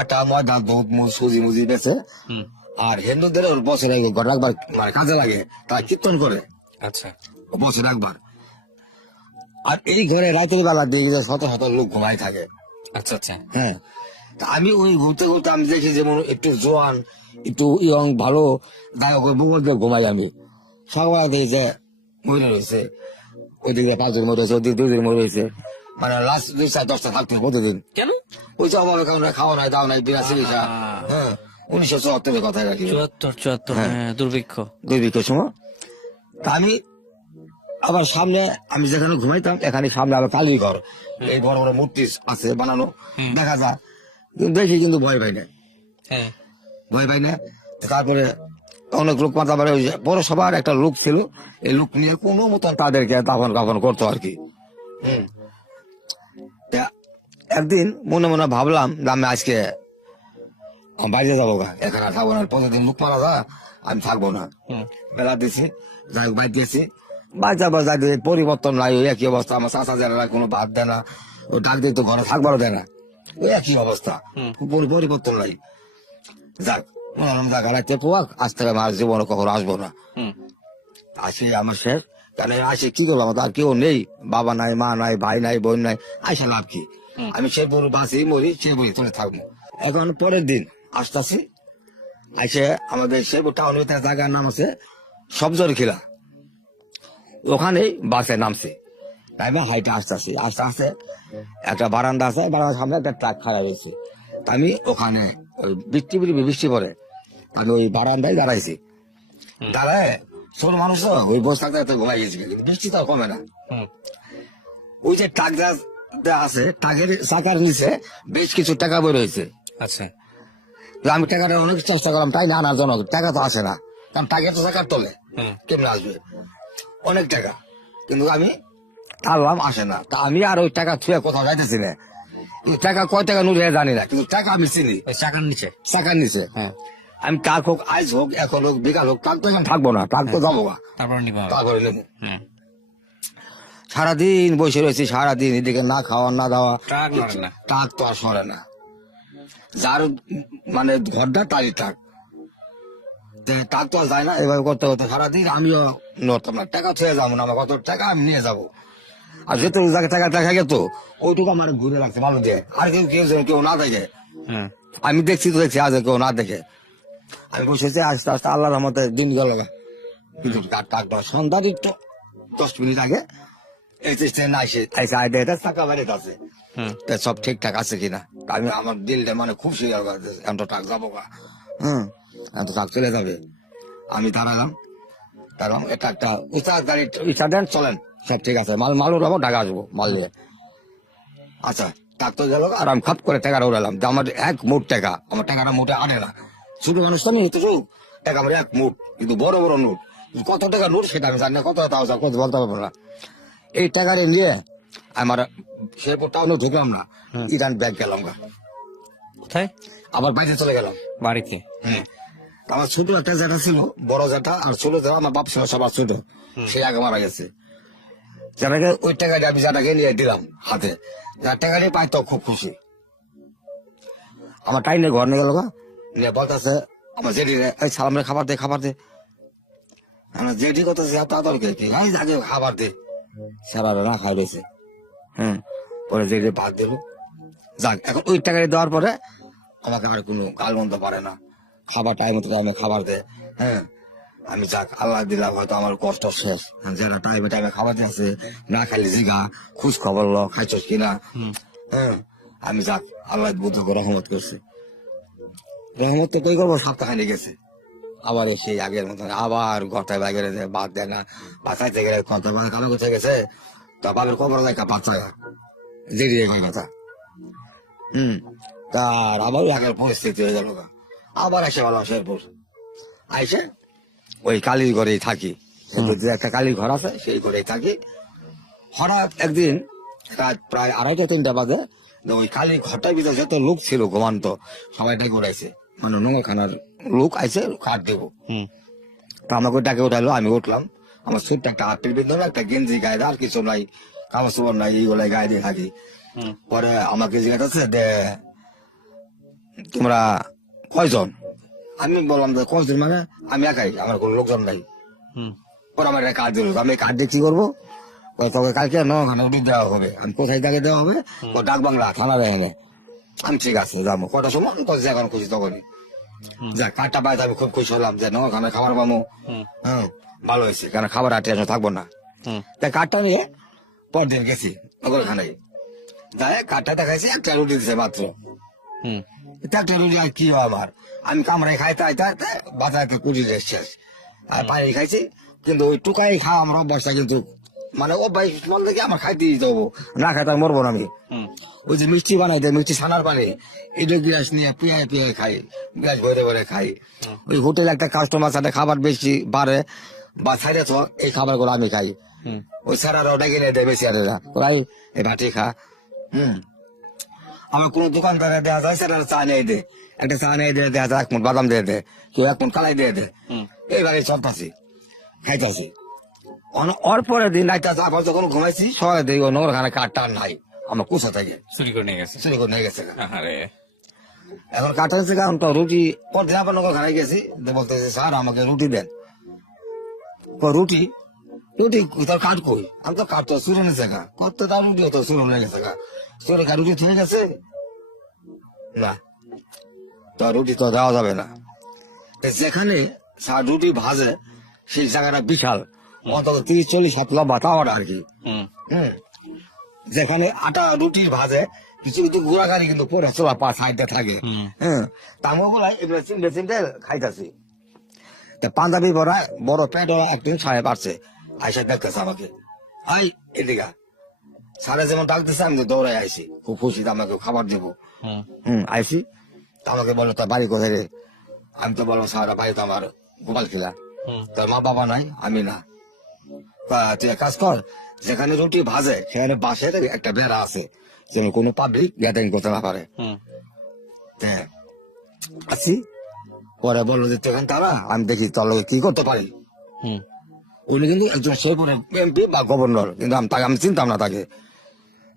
আটা, ময়দা, দুধ, সুজি মুজি বেছে, হুম। আর হিন্দুদের ওর বছরে ঘর একবার মানে কাজে লাগে, তারা কীর্তন করে আচ্ছা। বছরে একবার। আর এই ঘরে রাতের বেলা দেখি যে শত শত লোক ঘুমাই থাকে। আচ্ছা। আচ্ছা। হ্যাঁ, তা আমি ওই ঘুরতে ঘুরতে আমি দেখি যেমন একটু জোয়ান, একটু ইয়ং, ভালো গায়ক বগল দিয়ে ঘুমাই আমি। সকালে দেখি যে মরে রয়েছে, ওইদিকে 5 জন মরে রয়েছে, ওইদিকে 2 জন মরে রয়েছে, মানে লাস্ট 2-10টা থাকতে প্রতিদিন। কেন? ওই যে অভাবে কারণে খাওয়া নাই, দাওয়া নাই, বিনা চিকিৎসা। হ্যাঁ, 1974-এর কথা রাখি, 74 হ্যাঁ, দুর্ভিক্ষ। দুর্ভিক্ষের সময়। তা আমি আবার সামনে, আমি যেখানে ঘুমাইতাম এখানে সামনে আবার কালী ঘর, এই বড় বড় মূর্তি আছে বানানো, দেখা যায়, কিন্তু দেখি কিন্তু ভয় পাই না, হ্যাঁ। ভয় পাই না। তারপরে অনেক লোক, তারপরে ওই যে পৌরসভার একটা লোক ছিল, এই লোক নিয়ে কোনো মতন তাদেরকে দাফন কাফন করতো আর কি। তা একদিন মনে মনে ভাবলাম যে আমি আজকে আমি বাইরে যাবো গা, এখানে আর থাকবো না, প্রতিদিন লোক মারা যা, আমি থাকবো না। বেলা দিছি, যাই হোক বাইর দিয়েছি, বাচ্চা বাচ্চা দিয়ে পরিবর্তন নাই, ওই একই অবস্থা। আমার চাচা যারা কোনো ভাত দেয় না, ও ডাক দিয়ে তো ঘরে থাকবারও দেয় না, ওই একই অবস্থা, পরিবর্তন নাই। যাক যাক হারাইতে পোয়াক, আজ থেকে আমার জীবনে কখনো আসবো না। আসি আমার শেষ, কারণ আসে কি করলাম, আর কেউ নেই, বাবা নাই, মা নাই, ভাই নাই, বোন নাই, আইসা লাভ কি? আমি সে বড় বাঁচি মরি, সে বই তোলে থাকবো। এখন পরের দিন আসতেছি, আইসে আমাদের শেরপুর টাউনের জায়গার নাম আছে সবজর খিলা, ওখানে বাসে নামছে, তাই বা হাইটে আসতেছি, আস্তে আস্তে একটা বারান্দা আছে, বারান্দার সামনে একটা ট্রাক খাড়া রয়েছে। আমি ওখানে বৃষ্টি পরে আমি ওই বারান্দায় দাঁড়াইছি, দাঁড়ায় ছোট মানুষ তো ওই বসে থাকতে ঘুমাই গেছি, কিন্তু বৃষ্টি তো কমে না। ওই যে ট্রাক আছে, ট্রাকের চাকার নিচে বেশ কিছু টাকা বের হয়েছে। আচ্ছা, তো আমি টাকাটা অনেক চেষ্টা করলাম তাই না আনার জন্য, টাকা তো আসে না, কারণ টাকা তো চাকার তলে কেমনে আসবে, অনেক টাকা, কিন্তু আমি টানলাম আসে না। তা আমি আর ওই টাকা ছুঁয়ে কোথাও যাইতেছি না, এই টাকা কয় টাকা নুরে জানি না, কিন্তু টাকা আমি চিনি চাকার নিচে। চাকার নিচে। আমি টাক হোক, আইস হোক, এখন হোক, বিকাল হোক, টাক তো এখন থাকবো না, টাক তো যাবো না, তারপর নিবা। তারপরে নেবো। সারাদিন বসে রয়েছি, সারাদিন এদিকে না খাওয়া না দাওয়া, ট্রাক নড়ে না। টাক তো আর সরে না, যার মানে ঘরটা তারই টাক, টাক তো আর যায় না। এভাবে করতে করতে সারাদিন আমিও নড়তাম না, টাকা ছুঁয়ে যাবো না, আমার কত টাকা আমি নিয়ে যাবো, আর যেহেতু টাকা দেখা গেত ওইটুকু আমার ঘুরে রাখছে মানুষ দিয়ে, আর কেউ না দেখে, আমি দেখছি তো দেখছি, আজ কেউ না দেখে আমি বসেছি। আস্তে আস্তে আল্লাহর রহমতে দিন গেল, কিন্তু সন্ধ্যার একটু 10 মিনিট আগে এই ট্রেন আইসে টাকা বাড়িতে আছে, সব ঠিকঠাক আছে কিনা। আমি আমার দিলটা মানে খুব শিকার করতেছে, এখন তো টাক যাবো গা, এখন তো টাক চলে যাবে। আমি দাঁড়ালাম, এটা একটা উঁচা গাড়ি, ইচ্ছা দেন চলেন, সব ঠিক আছে, মাল উঠাবো, ঢাকা আসবো মাল নিয়ে। আচ্ছা টাক তো গেল, আর আমি খাপ করে টাকাটা উড়ালাম, আমার এক মুঠ টাকা, আমার টাকাটা মোটে আনে না, ছোট মানুষ তো নেই তো, টাকা আমার এক মুঠ, কিন্তু বড় বড় নোট, কত টাকা নোট সেটা আমি জানি না, কত কত বলতে পারবো না। এই টাকাটা নিয়ে আমার শেরপুর টাউনে ঢুকলাম না, ইরান ব্যাগ গেলাম গা, কোথায়? আবার বাইরে চলে গেলাম বাড়িতে। আমার ছোট একটা জেঠা ছিল, বড় জেঠা আর ছোট জেঠা, আমার বাপ ছিল সবার ছোট, সে আগে মারা গেছে। জেঠাকে ওই টাকাটা আমি জেঠাকে নিয়ে দিলাম হাতে, যার টাকাটি পাই তো খুব খুশি। আমার টাইনে ঘর নিয়ে গেল গা, নিয়ে বলতেছে আমার জেঠি রে, এই সালাম রে খাবার দে, খাবার দে। আমার জেঠি কত তাদেরকে যাকে খাবার দে, সারা না খাই রয়েছে। পরে জেঠি ভাত দিল, যাক এখন ওই টাকাটি দেওয়ার পরে আমাকে আর কোনো গাল মন্দ পারে না, খাবার টাইম মতো আমি খাবার দেয়। আমি যাক আল্লাহ দিলাম, হয়তো আমার কষ্ট শেষ, যারা টাইমে টাইমে খাবার দিয়েছে, না খাইলে জিগা খুশ খবর ল, খাইছস কিনা। আমি যাক আল্লাহ বুদ্ধ রহমত করছি, রহমত তো কই করবো, সপ্তাহখানি গেছে, আবার এসে আগের মতো আবার ঘরটায় বাইরে বাদ দেয় না, বাঁচাইতে গেলে কথা কামে কোথায় গেছে, তা বাবার খবর দেখা বাচ্চা জেরিয়ে কই কথা। তার আবার আগের পরিস্থিতি হয়ে গেল, আবার এসে ভালো শেরপুর আইসে ওই কালীর ঘরেই থাকি, যে একটা কালীর ঘর আছে সেই ঘরেই থাকি। হঠাৎ একদিন রাত প্রায় 2:30-3টা বাজে, ওই কালী ঘরটার ভিতরে যত লোক ছিল ঘুমান্ত, সবাইটাই ঘুরাইছে, মানে নোংরখানার লোক আইসে কাঠ দেবো। তো আমাকে ডাকে উঠাইলো, আমি উঠলাম, আমার ছোট্ট একটা হাতের বিন্দু, একটা গেঞ্জি গায়ে, আর কিছু নাই, কাপড় চোপড় নাই, এইগুলাই গায়ে দিয়ে থাকি। পরে আমাকে জিজ্ঞাসা দে তোমরা কয়জন, আমি বললাম যে কয়জন মানে আমি একাই, আমার কোনো লোকজন নাই। পরে আমার একটা কার্ড দিল, আমি কার্ড দিয়ে কি করবো, তোকে কালকে নখানা রুটি দেওয়া হবে। আমি কোথায় তাকে দেওয়া হবে, ও ডাক বাংলা থানা দেয় না। আমি ঠিক আছে যাবো, কটার সময় আমি কোথায় যখন খুশি তখনই যাক। কার্ডটা পাইতে আমি খুব খুশি হলাম যে নখানা খাবার পাবো। ভালো হয়েছে, কারণ খাবার আর টেনশন থাকবো না। তাই কার্ডটা নিয়ে পরদিন গেছি ওখানেই, যাই কার্ডটা দেখাইছে, একটা রুটি দিছে মাত্র, একটা রুটি আর কি হয় আমার, আমি কামড়াই খাইতে আইতে আইতে বাজারকে কুড়ি শেষ, আর পানি খাইছি, কিন্তু ওই টুকাই খাওয়া আমার অভ্যাসটা, কিন্তু মানে অভ্যাস মন থেকে আমার খাইতেই যাবো, না খাইতে আমি মরবো না আমি। ওই যে মিষ্টি বানাই দেয়, মিষ্টি ছানার পানি, এটা গ্লাস নিয়ে পিয়ে খাই, গ্লাস ভরে ভরে খাই। ওই হোটেলে একটা কাস্টমার সাথে খাবার বেশি বাড়ে বা ছাইড়ে তো এই খাবার গুলো আমি খাই, ওই সারারাও ডেকে নিয়ে দেয় বেশি, আর তোরাই এই ভাটি খা। আমার কোন দোকানদারে দেওয়া যায় সেটা চা নিয়ে দে, একটা চা নিয়ে দিয়ে দেওয়া যায় 1 মুঠ বাদাম দিয়ে দে, কেউ 1 মুঠ কালাই দিয়ে দে, এইভাবে চলতেছি খাইতেছি। ওর পরের দিন রাইতে আবার যখন ঘুমাইছি সকালে দেখি নগর খানে কাঠটা নাই আমার কুচা থেকে চুরি করে নিয়ে গেছে। চুরি করে নিয়ে গেছে। আরে এখন কাঠটা হচ্ছে কারণ তো রুটি পরদিন আবার নগর খানে গেছি, বলতেছে স্যার আমাকে রুটি দেন। রুটি রুটি তোর কাঠ কই, আমি তো কাঠ তো চুরে নিয়েছে গা, কত তার রুটি তো চুরে নিয়ে গেছে গা, চুরে খা রুটি থেকে গেছে না, তো রুটি তো দেওয়া যাবে না। যেখানে স্যার রুটি ভাজে সেই জায়গাটা বিশাল, অন্তত 30-40 হাত লম্বা তাওয়াটা আর কি। হুম হম যেখানে আটা রুটি ভাজে কিছু কিছু গোড়াগাড়ি কিন্তু পরে চলা পা সাইডে থাকে। হ্যাঁ তামো বলাই এগুলো চিনতে চিনতে খাইতেছি। পাঞ্জাবি বড় বড় প্যান্ট একদিন সাড়ে পারছে আইসা দেখতেছে আমাকে, আই এদিকা সাড়ে যেমন ডাকতেছে আমি তো দৌড়াই আইসি, খুব খুশি আমাকে খাবার দেবো। আইসি তা আমাকে বলো তোর বাড়ি কোথায় রে, আমি তো বলবো সারা বাড়ি তো আমার গোপাল খিলা, তোর মা বাবা নাই, আমি না। তুই এক কাজ কর, যেখানে রুটি ভাজে সেখানে বাসের একটা বেড়া আছে যেন কোনো পাবলিক গ্যাদারিং করতে না পারে। আছি পরে বললো যে তুই তারা আমি দেখি তোর লোক কি করতে পারি। উনি কিন্তু একজন শেরপুরের এমপি বা গভর্নর, কিন্তু আমি চিনতাম না তাকে।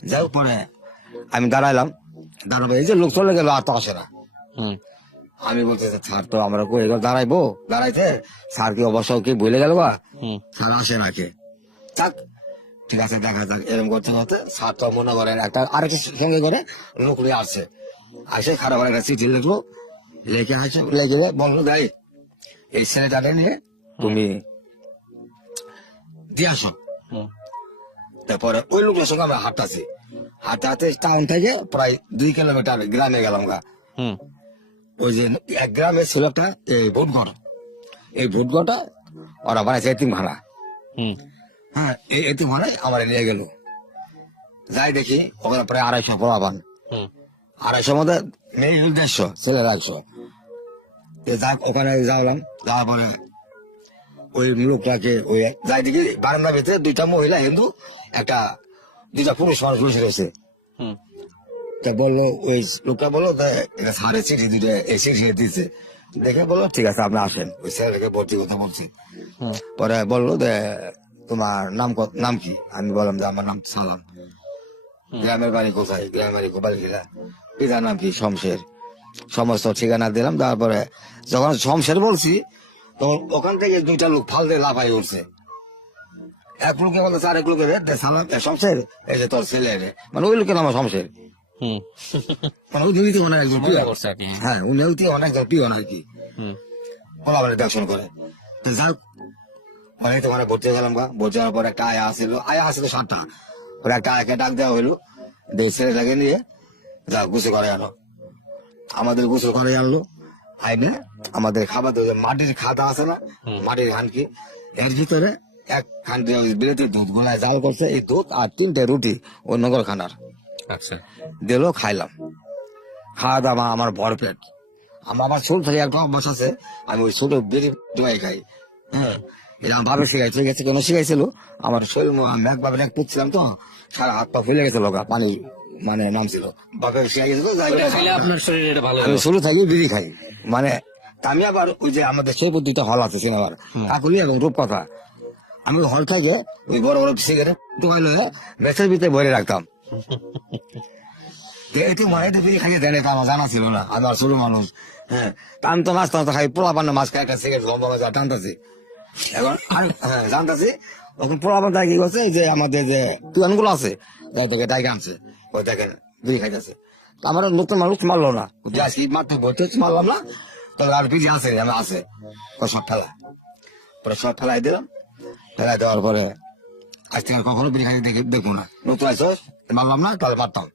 যাই হোক পরে আমি দাঁড়াইলাম, দাঁড়াবো এই যে লোক চলে গেল আর তো আসে না। আমি বলতেছি স্যার তো আমরা কই দাঁড়াইবো, দাঁড়াইতে স্যার কি অবশ্য কি বলে গেল বা স্যার আসে না কে, থাক ঠিক আছে দেখা যাক। এরকম করতে করতে স্যার তো মনে করেন একটা আরেকটা সঙ্গে করে লোক নিয়ে আসছে, আসে খারাপ একটা চিঠি লিখলো, লেখে আসে লেগে বললো যাই এই ছেলেটাকে নিয়ে তুমি দিয়ে আসো। তারপরে ওই লোকের সঙ্গে আমরা হাঁটতেছি, হাঁটতে হাঁটতে টাউন থেকে প্রায় 2 কিলোমিটার গ্রামে গেলাম গা। ওই যে এক গ্রামে ছিল একটা এই ভোটঘর, এই ভোটঘরটা ওরা বানাইছে এতিমখানা। হ্যাঁ এই এতিমখানায় আমার নিয়ে গেল, যাই দেখি ওখানে প্রায় 250 পোলাপান, 250 মধ্যে মেয়ে 150, ছেলেরা 100। যাক ওখানে যাওয়ালাম, যাওয়ার পরে ওই লোকটাকে ওই যাই দেখি বারান্দার ভিতরে 2টা মহিলা হিন্দু, 2টা পুরুষ মানুষ বসে রয়েছে। তা বললো ওই লোকটা বললো এটা সাড়ে চিঠি 2টা এই চিঠি দিচ্ছে, দেখে বললো ঠিক আছে আপনি আসেন, ওই ছেলেটাকে ভর্তি কথা বলছি। পরে বললো যে তোমার নাম কি, আমি বললাম যে আমার নাম সালাম, গ্রামের বাড়ি কোথায়, গ্রামের বাড়ি গোপাল খিলা, পিতার নাম কি শমশের, সমস্ত ঠিকানা দিলাম। তারপরে যখন শমশের বলছি তখন ওখান থেকে 2টা লোক ফাল দিয়ে লাফাই উঠছে, এক লোকে বলতেছে আরেক লোকে সালাম শমশের এই যে তোর ছেলে রে, মানে ওই লোকের নাম শমশের, মানে ওই দুইটি অনেক একজন প্রিয়, হ্যাঁ উনি অনেক একজন প্রিয় আর কি, ওরা আমার দর্শন করে। তো যাক অনেক তো ওখানে ভর্তি গেলাম গা, ভর্তি হওয়ার পর একটা আয়া আসছিল 7টা, ওরা একটা আয়াকে ডাক দেওয়া হইলো, দিয়ে ছেলেটাকে নিয়ে যা গোসল করে আনো, আমাদের গোসল করে আনলো, আইনে আমাদের খাবার দেওয়া মাটির খাতা আছে না, মাটির হানকি, এর ভিতরে এক খানটি বিলেতের দুধ গোলায় জাল করছে, এই দুধ আর 3টে রুটি ওই নগর খানার আচ্ছা দিল, খাইলাম। খাওয়া দাওয়া আমার ভর পেট, আমার ছোট থেকে একটা অভ্যাস আছে, আমি ওই ছোট বেরি ডোয়াই খাই। হ্যাঁ এটা আমার ভাবে শিখাইছে, গেছে কেন শিখাইছিল, আমার শরীর আমি একবার এক পুচ্ছিলাম তো সারা হাত পা ফুলে গেছে, লোকা পানি মানে নামছিল, বাপে শিখাই গেছে। আপনার শরীরে এটা ভালো আমি শুরু থাকি বিড়ি খাই, মানে আমি আবার ওই যে আমাদের সেই 2টা হল আছে সিনেমার, কাকুলি এবং রূপকথা, আমি হল থেকে ওই বড় বড় সিগারেট টোকাইলে মেসের ভিতরে ভরে রাখতাম। একটু মায়ের বিড়ি খাইয়ে দেয় আমার জানা ছিল না, আমার ছোট মানুষ। হ্যাঁ আমি তো নাচতাম খাই পোলা পান্না মাছ খাই, একটা সিগারেট লম্বা মাছ টানতেছি, এখন আর হ্যাঁ জানতেছি তখন পোলা পান্না কি করছে যে আমাদের যে তুয়ান গুলো আছে তোকে টাইকে আনছে, ওই দেখেন বিড়ি খাইতেছে, আমার নতুন মানুষ মারলো না, আজকে মারতে ভর্তি হচ্ছে মারলাম না, তবে আর বিড়ি আছে আমি আছে সব ফেলা, পরে সব ফেলাই দিলাম, ফেলাই দেওয়ার পরে আজ থেকে আর কখনো বিড়ি খাইতে দেখবো না, নতুন আসো মারলাম না তাহলে মারতাম,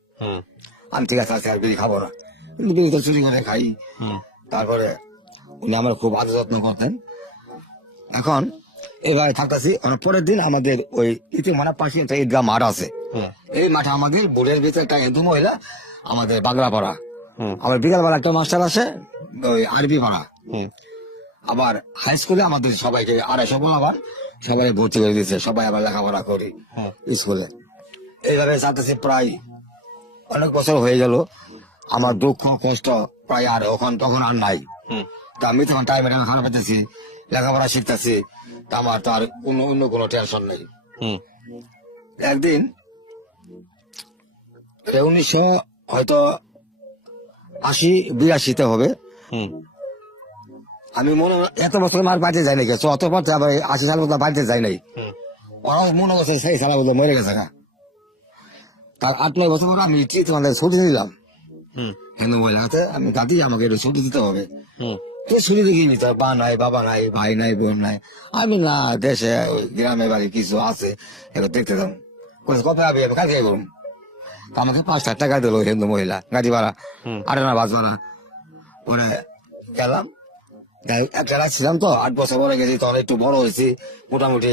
আমি ঠিক আছে আজকে আর বিড়ি খাবো না, কিন্তু বিড়ি তো চুরি করে খাই। তারপরে উনি আমার খুব আদর যত্ন করতেন। এখন এবার থাকতেছি, পরের দিন আমাদের ওই ইতিমানা পাশে একটা ঈদগাহ মাঠ আছে, এই মাঠে আমাদের বোর্ডের ভিতরে একটা হিন্দু মহিলা আমাদের বাংলা পড়া, আবার বিকালবেলা একটা মাস্টার আসে ওই আরবি পড়া, আবার হাই স্কুলে আমাদের সবাইকে 250 বলাবার সবাই ভর্তি করে দিয়েছে, সবাই আবার লেখাপড়া করি স্কুলে। এইভাবে যাতেছি প্রায় অনেক বছর হয়ে গেল, আমার দুঃখ কষ্ট প্রায় আর তখন আর নাই। হুম তা আমি তখন টাইমে খারাপ পেতেছি, লেখাপড়া শিখতেছি, তা আমার তো আর অন্য কোনো টেনশন নেই। হুম একদিন 1900 হয়তো 80-82 হবে, হুম আমি মনে হয় এত বছর মার বাড়িতে যাই নাকি, অত পর আবার 80 সাল পর্যন্ত বাড়িতে যাই নাই। হুম ওরা মনে করছে সেই সালা বোধ মরে গেছে গা। তার 8-9 বছর পর আমি তোমাদের ছুটি নিলাম হুম হিন্দু মহিলাতে, আমি দাদি আমাকে একটু ছুটি দিতে হবে। হুম তো ছুটি দেখিনি, তোর মা নাই, বাবা নাই, ভাই নাই, বোন নাই, আমি না দেশে ওই গ্রামে বাড়ি কিছু আছে এগুলো দেখতে যাম। কবে আমি কাজে করুন, আমাকে 5,000 টাকা দিল হিন্দু মহিলা, গাড়ি ভাড়া, হুম 8 আনা বাস ভাড়া। পরে গেলাম, একটা রাত ছিলাম তো, 8 বছর পরে গেছি, তখন একটু বড় হয়েছি মোটামুটি,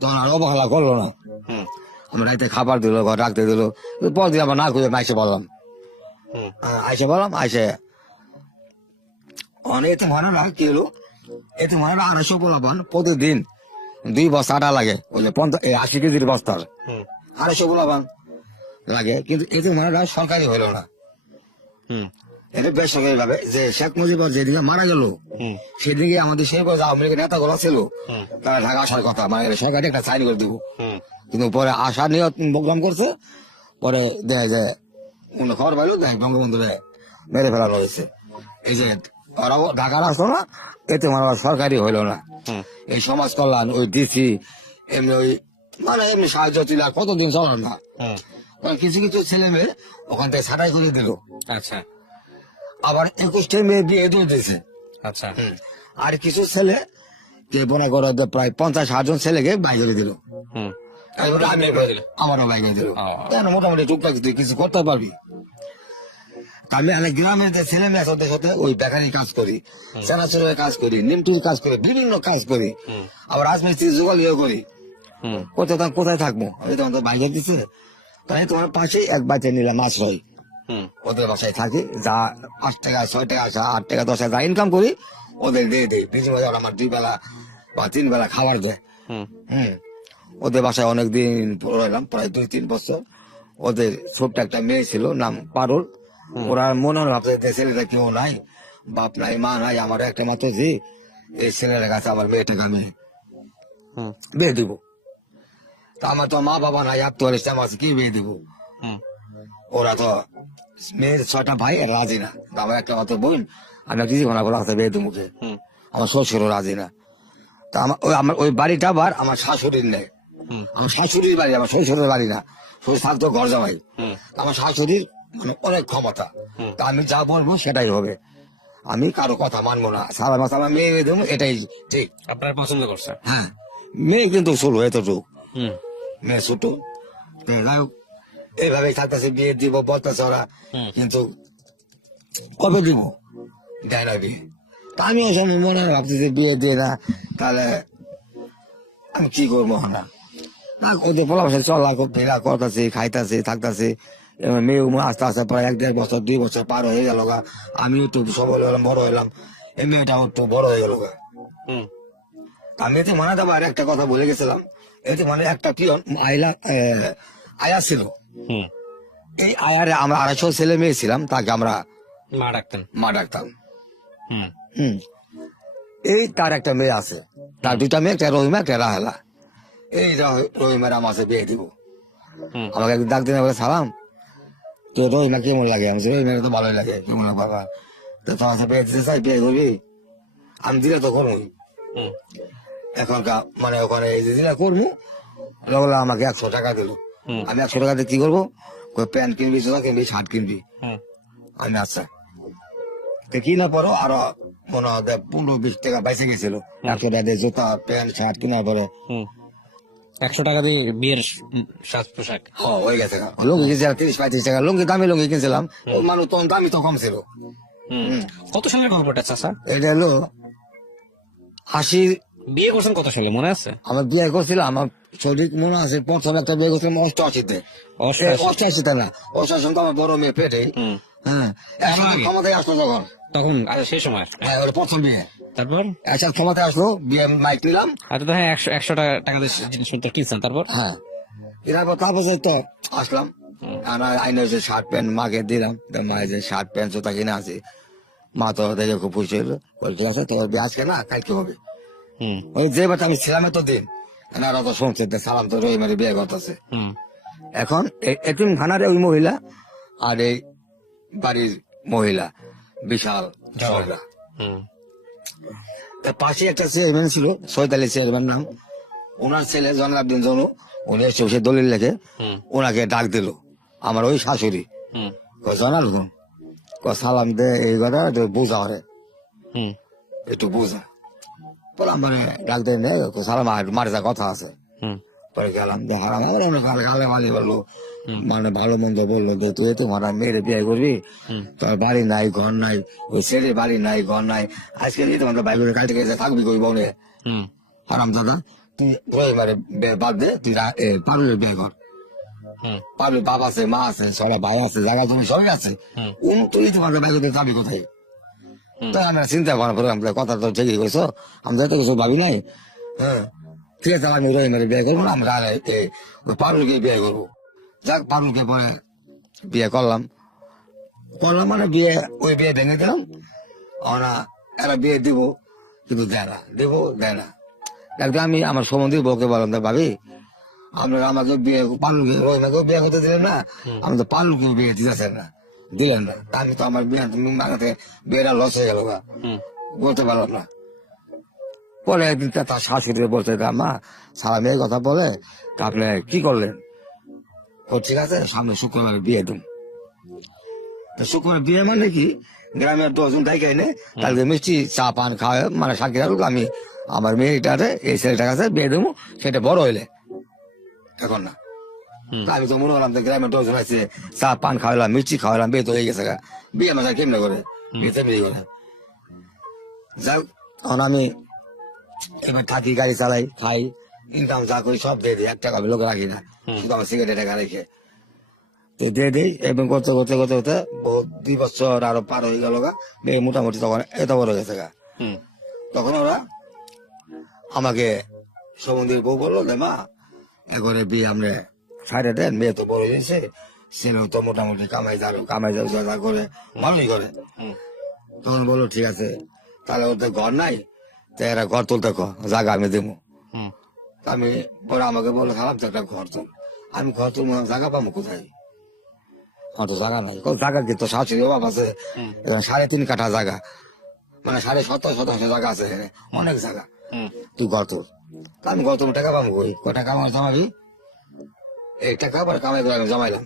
তখন আর অবহেলা করলো না। হুম আমি রাইতে খাবার দিল, ঘর রাখতে দিল, পরদিন আবার না খুঁজে আইসে বললাম, হুম আইসে বললাম, আইসে অনেক মনে না কি হলো, এতে মনে না 250 পোলাপান প্রতিদিন 2 বস্তা আটা লাগে, ওই যে 80 কেজির বস্তার হুম 250 পোলাপান লাগে, কিন্তু এতে মনে না সরকারি হইলো না, হুম এটা বেসরকারি ভাবে। যে শেখ মুজিবুর যেদিকে মারা গেল, হুম সেদিকে আমাদের সেই আওয়ামী লীগের নেতা গুলো ছিল, হুম তারা ঢাকা আসার কথা, মানে সরকারি একটা সাইন করে দিব, হুম কিন্তু পরে আসা নিয়ে প্রোগ্রাম করছে, পরে দেখা যায় খবর পাইলো, দেখ বঙ্গবন্ধু মেরে ফেলানো হয়েছে। এই যে ওরাও ঢাকার আসলো না, এতে মানে ওরা সরকারি হইলো না। হুম এই সমাজ কল্যাণ, ওই ডিসি, এমনি ওই মানে এমনি সাহায্য ছিল, আর কতদিন চলার না। হুম ওই কিছু কিছু ছেলে মেয়ে ওখান থেকে ছাটাই করে দিল, আচ্ছা আবার 21টা মেয়ে বিয়ে দিয়ে দিয়েছে। আচ্ছা আর কিছু ছেলে কে মনে করো যে প্রায় 50-60 জন ছেলেকে বাই করে দিল, হুম আমি করে দিল। আমারও বাই করে দিল। ও। কেন মোটামুটি টুকটাক তুই কিছু করতে পারবি। আমি অনেক গ্রামের যে ছেলে মেয়ে সাথে সাথে ওই বেকারি কাজ করি, চানাচুরের কাজ করি, নিমটির কাজ করি, বিভিন্ন কাজ করি, হুম আবার রাজমিস্ত্রি জোগালিও করি। হুম কোথায় থাকবো, আমি তখন তো বাইরে দিচ্ছে, তাই তোমার পাশে এক বাচ্চা নিলাম আশ্রয়, হুম ওদের বাসায় থাকি, যা 5 টাকা 6 টাকা 8 টাকা 10 টাকা যা ইনকাম করি ওদের দিয়ে দিই, বিশ বাজার আমার 2 বেলা বা 3 বেলা খাবার দেয়। হুম ওদের বাসায় অনেকদিন রইলাম, প্রায় 2-3 বছর। ওদের ছোট্ট একটা মেয়ে ছিল, নাম পারুল। ওরা মনে হলো ভাবছে যে ছেলেটা কেউ নাই, বাপ নাই, মা নাই, আমার একটা মাত্র জি, এই ছেলের কাছে আমার মেয়েটাকে আমি হুম বিয়ে দিব। তা আমার তো মা বাবা নাই, আত্মীয় আমার কি বিয়ে দিব। হুম ওরা তো মেয়ের 6টা ভাই আর রাজি না, তা আমার একটা মাত্র বোন, আমি কিছু ঘনা বলা বিয়ে দিব মুখে, হুম আমার শ্বশুরও রাজি না। তা আমার ওই বাড়িটা আবার আমার শাশুড়ির নেই, হুম আমার শাশুড়ির বাড়ি, আমার শ্বশুরের বাড়ি না, শ্বশুর থাকতো ঘর জামাই। হুম আমার শাশুড়ির মানে অনেক ক্ষমতা, তা আমি যা বলবো সেটাই হবে, আমি কারো কথা মানবো না, সারা মাস আমার মেয়ে দেবো, এটাই ঠিক। আপনার পছন্দ করছে। হ্যাঁ, মেয়ে কিন্তু ষোলো, এতটুকু হুম মেয়ে ছোট। তো যাই হোক, এইভাবেই থাকতেছে, বিয়ে দিব বলতেছে ওরা, হুম কিন্তু কবে দিব, দেয় না বিয়ে। তা আমি ওই সময় মনে হয় ভাবতেছি বিয়ে দিয়ে না, তাহলে আমি কি করবো না, না ওদের পোলা বসে চলা ফেরা করতেছি, খাইতেছি, থাকতেছি। মেয়ে আস্তে আস্তে প্রায় 1-1.5 বছর 2 বছর পার হয়ে গেল গা, আমি একটু সবল হলাম, বড় হইলাম, এই মেয়েটাও একটু বড় হয়ে গেল গা। হুম আমি এতে মানে দেবো, আর একটা কথা বলে গেছিলাম, এতে মানে একটা পিয়ন আয়া ছিল, হুম এই আয়ারে আমরা 250 ছেলে মেয়ে ছিলাম, তাকে আমরা মা ডাকতেন। মা ডাকতাম। হুম হম এই তার একটা মেয়ে আছে, তার 2টা মেয়ে, একটা রহিমা একটা রাহেলা। এই রহিমের আমার বিয়ে দিব। হুম আমাকে একদিন ডাক দিনে বলে, সালাম তো রহিমা কেমন লাগে, আমি রহিমাকে তো ভালোই লাগে, কেমন লাগে বাবা, তো তোমার সাথে বিয়ে দিতে চাই, বিয়ে করবি, আমি দিলে তো করবো। হুম এখনকার মানে ওখানে এই যে দিলে করবো, লগলা আমাকে 100 টাকা দিল। হুম আমি 100 টাকা দিয়ে কি করবো, প্যান্ট কিনবি, জুতা কিনবি, শার্ট কিনবি। হুম আমি আচ্ছা, তো কিনা পরও আরো মনে হয় 15-20 টাকা বাইসে গেছিল, 100 টাকা দিয়ে জুতা প্যান্ট শার্ট কেনার পরে। হুম 100 টাকা দিয়ে বিয়ের সাজ পোশাক। হয়ে গেছে, লুঙ্গি কিনছিলাম 30-35 টাকা, লুঙ্গি দামি লুঙ্গি কিনছিলাম, মানুষ তখন দামি তো কম ছিল। হুম কত সালের গল্পটা চাচা? এটা হলো 80, বিয়ে করছেন কত সালে মনে আছে? আমার বিয়ে করছিলাম, আমার শরীর মনে আছে, প্রথম একটা বিয়ে করছিলাম 88-তে। 88-তে না, 88 তো আমার বড় মেয়ে পেটে। হুম হ্যাঁ, আগে? ক্ষমতায় আসলো যখন, তখন সেই সময়। হ্যাঁ, ওর প্রথম বিয়ে, তারপর একসাথে ক্ষমতায় আসলো, বিয়ে মাইক নিলাম। আচ্ছা, তো হ্যাঁ 100 টাকা দিয়ে জিনিসপত্র কিনছেন, তারপর? হ্যাঁ, এরপর তারপর তো আসলাম, আইনে হচ্ছে শার্ট প্যান্ট মাকে দিলাম, মায়ের যে শার্ট প্যান্ট জুতা কিনে আছে, মা তো দেখে খুব খুশি হলো, ঠিক আছে তোর বিয়ে আজকে না কালকে হবে। ওই যে বাচ্চা আমি ছিলাম এতদিন, এনারা তো শুনছে সালাম তো রই মারি বিয়ে করতেছে। এখন এতিম খানার ওই মহিলা আর এই বাড়ির মহিলা বিশাল ঝগড়া। পাশে একটা চেয়ারম্যান ছিল, সৈতালি চেয়ারম্যান নাম, ওনার ছেলে জনাবদিন জনু, উনি এসে দলিল লেখে ওনাকে ডাক দিল আমার ওই শাশুড়ি, জানাল সালাম দে এই কথা বোঝা হরে একটু বোঝা। পরে আমার ডাক দেয় নেই সালাম মারে যা কথা আছে। পরে গেলাম হারাম গালে মালি বললো, মানে ভালো মন্দ বললো যে তুই তো মারা মেয়ের বিয়ে করবি, তোর বাড়ি নাই ঘর নাই, ওই ছেলে বাড়ি নাই ঘর নাই, আজকে তোমাদের বাইক করে কালকে গেছে থাকবি কই বনে। হারাম দাদা তুই মারে বাদ দে, তুই পারুলের বিয়ে কর। পারুল বাপ আছে, মা আছে, সবাই ভাই আছে, জায়গা তুমি সবই আছে, তুই তোমাদের বাইক করে যাবি কোথায়? তাই আমরা চিন্তা করার পরে আমরা কথা তো ঠিকই কইছো, আমরা তো কিছু ভাবি নাই। হ্যাঁ ঠিক আছে, আমি রহি মারে বিয়ে করবো না, আমরা পারুলকে বিয়ে করবো। যাক পারুলকে পরে বিয়ে করলাম মানে বিয়ে ওই বিয়ে ভেঙে দিলাম। ওরা এরা বিয়ে দিব কিন্তু দেয় না, দেবো দেয় না। একদিন আমি আমার সম্বন্ধে বউকে বললাম ভাবি আপনারা আমাকে বিয়ে পারুলকে রহিমাকেও বিয়ে করতে দিলেন না, আমি তো পারুলকেও বিয়ে দিতেছেন না, দিলেন না, আমি তো আমার বিয়ে মাথাতে বিয়েটা লস হয়ে গেল, বলতে পারলাম না। পরে একদিন তার শাশুড়ি বলতে মা সারা মেয়ের কথা বলে আপনি কি করলেন? ও ঠিক আছে সামনে শুক্রবার বিয়ে দিন। শুক্রবার বিয়ে মানে কি গ্রামের 10 জন তাই এনে কালকে মিষ্টি চা পান খাওয়া মানে সাক্ষী রাখুক, আমি আমার মেয়েটারে এই ছেলেটার কাছে বিয়ে দেবো, সেটা বড় হইলে এখন না। আমি তো মনে করলাম যে গ্রামের 10 জন আছে, চা পান খাওয়ালাম মিষ্টি খাওয়ালাম, বিয়ে তো হয়ে গেছে, বিয়ে মাসা কেমনে করে বিয়েতে বিয়ে করে। যাক এখন আমি এবার থাকি, গাড়ি চালাই, খাই, ইনকাম যা করি সব দিয়ে দিই, 1 টাকা লোক রাখি না, শুধু আমার সিগারেট টাকা রেখে তো দিয়ে দিই। এবং করতে করতে করতে করতে বহুত 2 বছর আরো পার হয়ে গেল, মোটামুটি তখন এত বড় হয়ে গেছে। তখন ওরা আমাকে সমুদ্রের বউ বললো যে মা একবারে বিয়ে আমরা ছাড়ে দেন, মেয়ে তো বড় হয়েছে, ছেলেও তো মোটামুটি কামাই যাও যা করে ভালোই করে। তখন বললো ঠিক আছে, তাহলে ওদের ঘর নাই, তাই এরা ঘর তুলতে জায়গা আমি দেবো। আমি পরে আমাকে বললো খারাপ তো একটা ঘর তুল, আমি ঘর তুল জায়গা পাবো কোথায়? আমার তো জায়গা নাই। জায়গা কিন্তু শাশুড়ি অভাব আছে, 3.5 কাঠা জায়গা, মানে 17.5 জায়গা আছে, অনেক জায়গা, তুই ঘর তুল। আমি ঘর তুল টাকা পাবো কই? টাকা আমার জমাবি, এই টাকা আবার কামাই করে আমি জমাইলাম,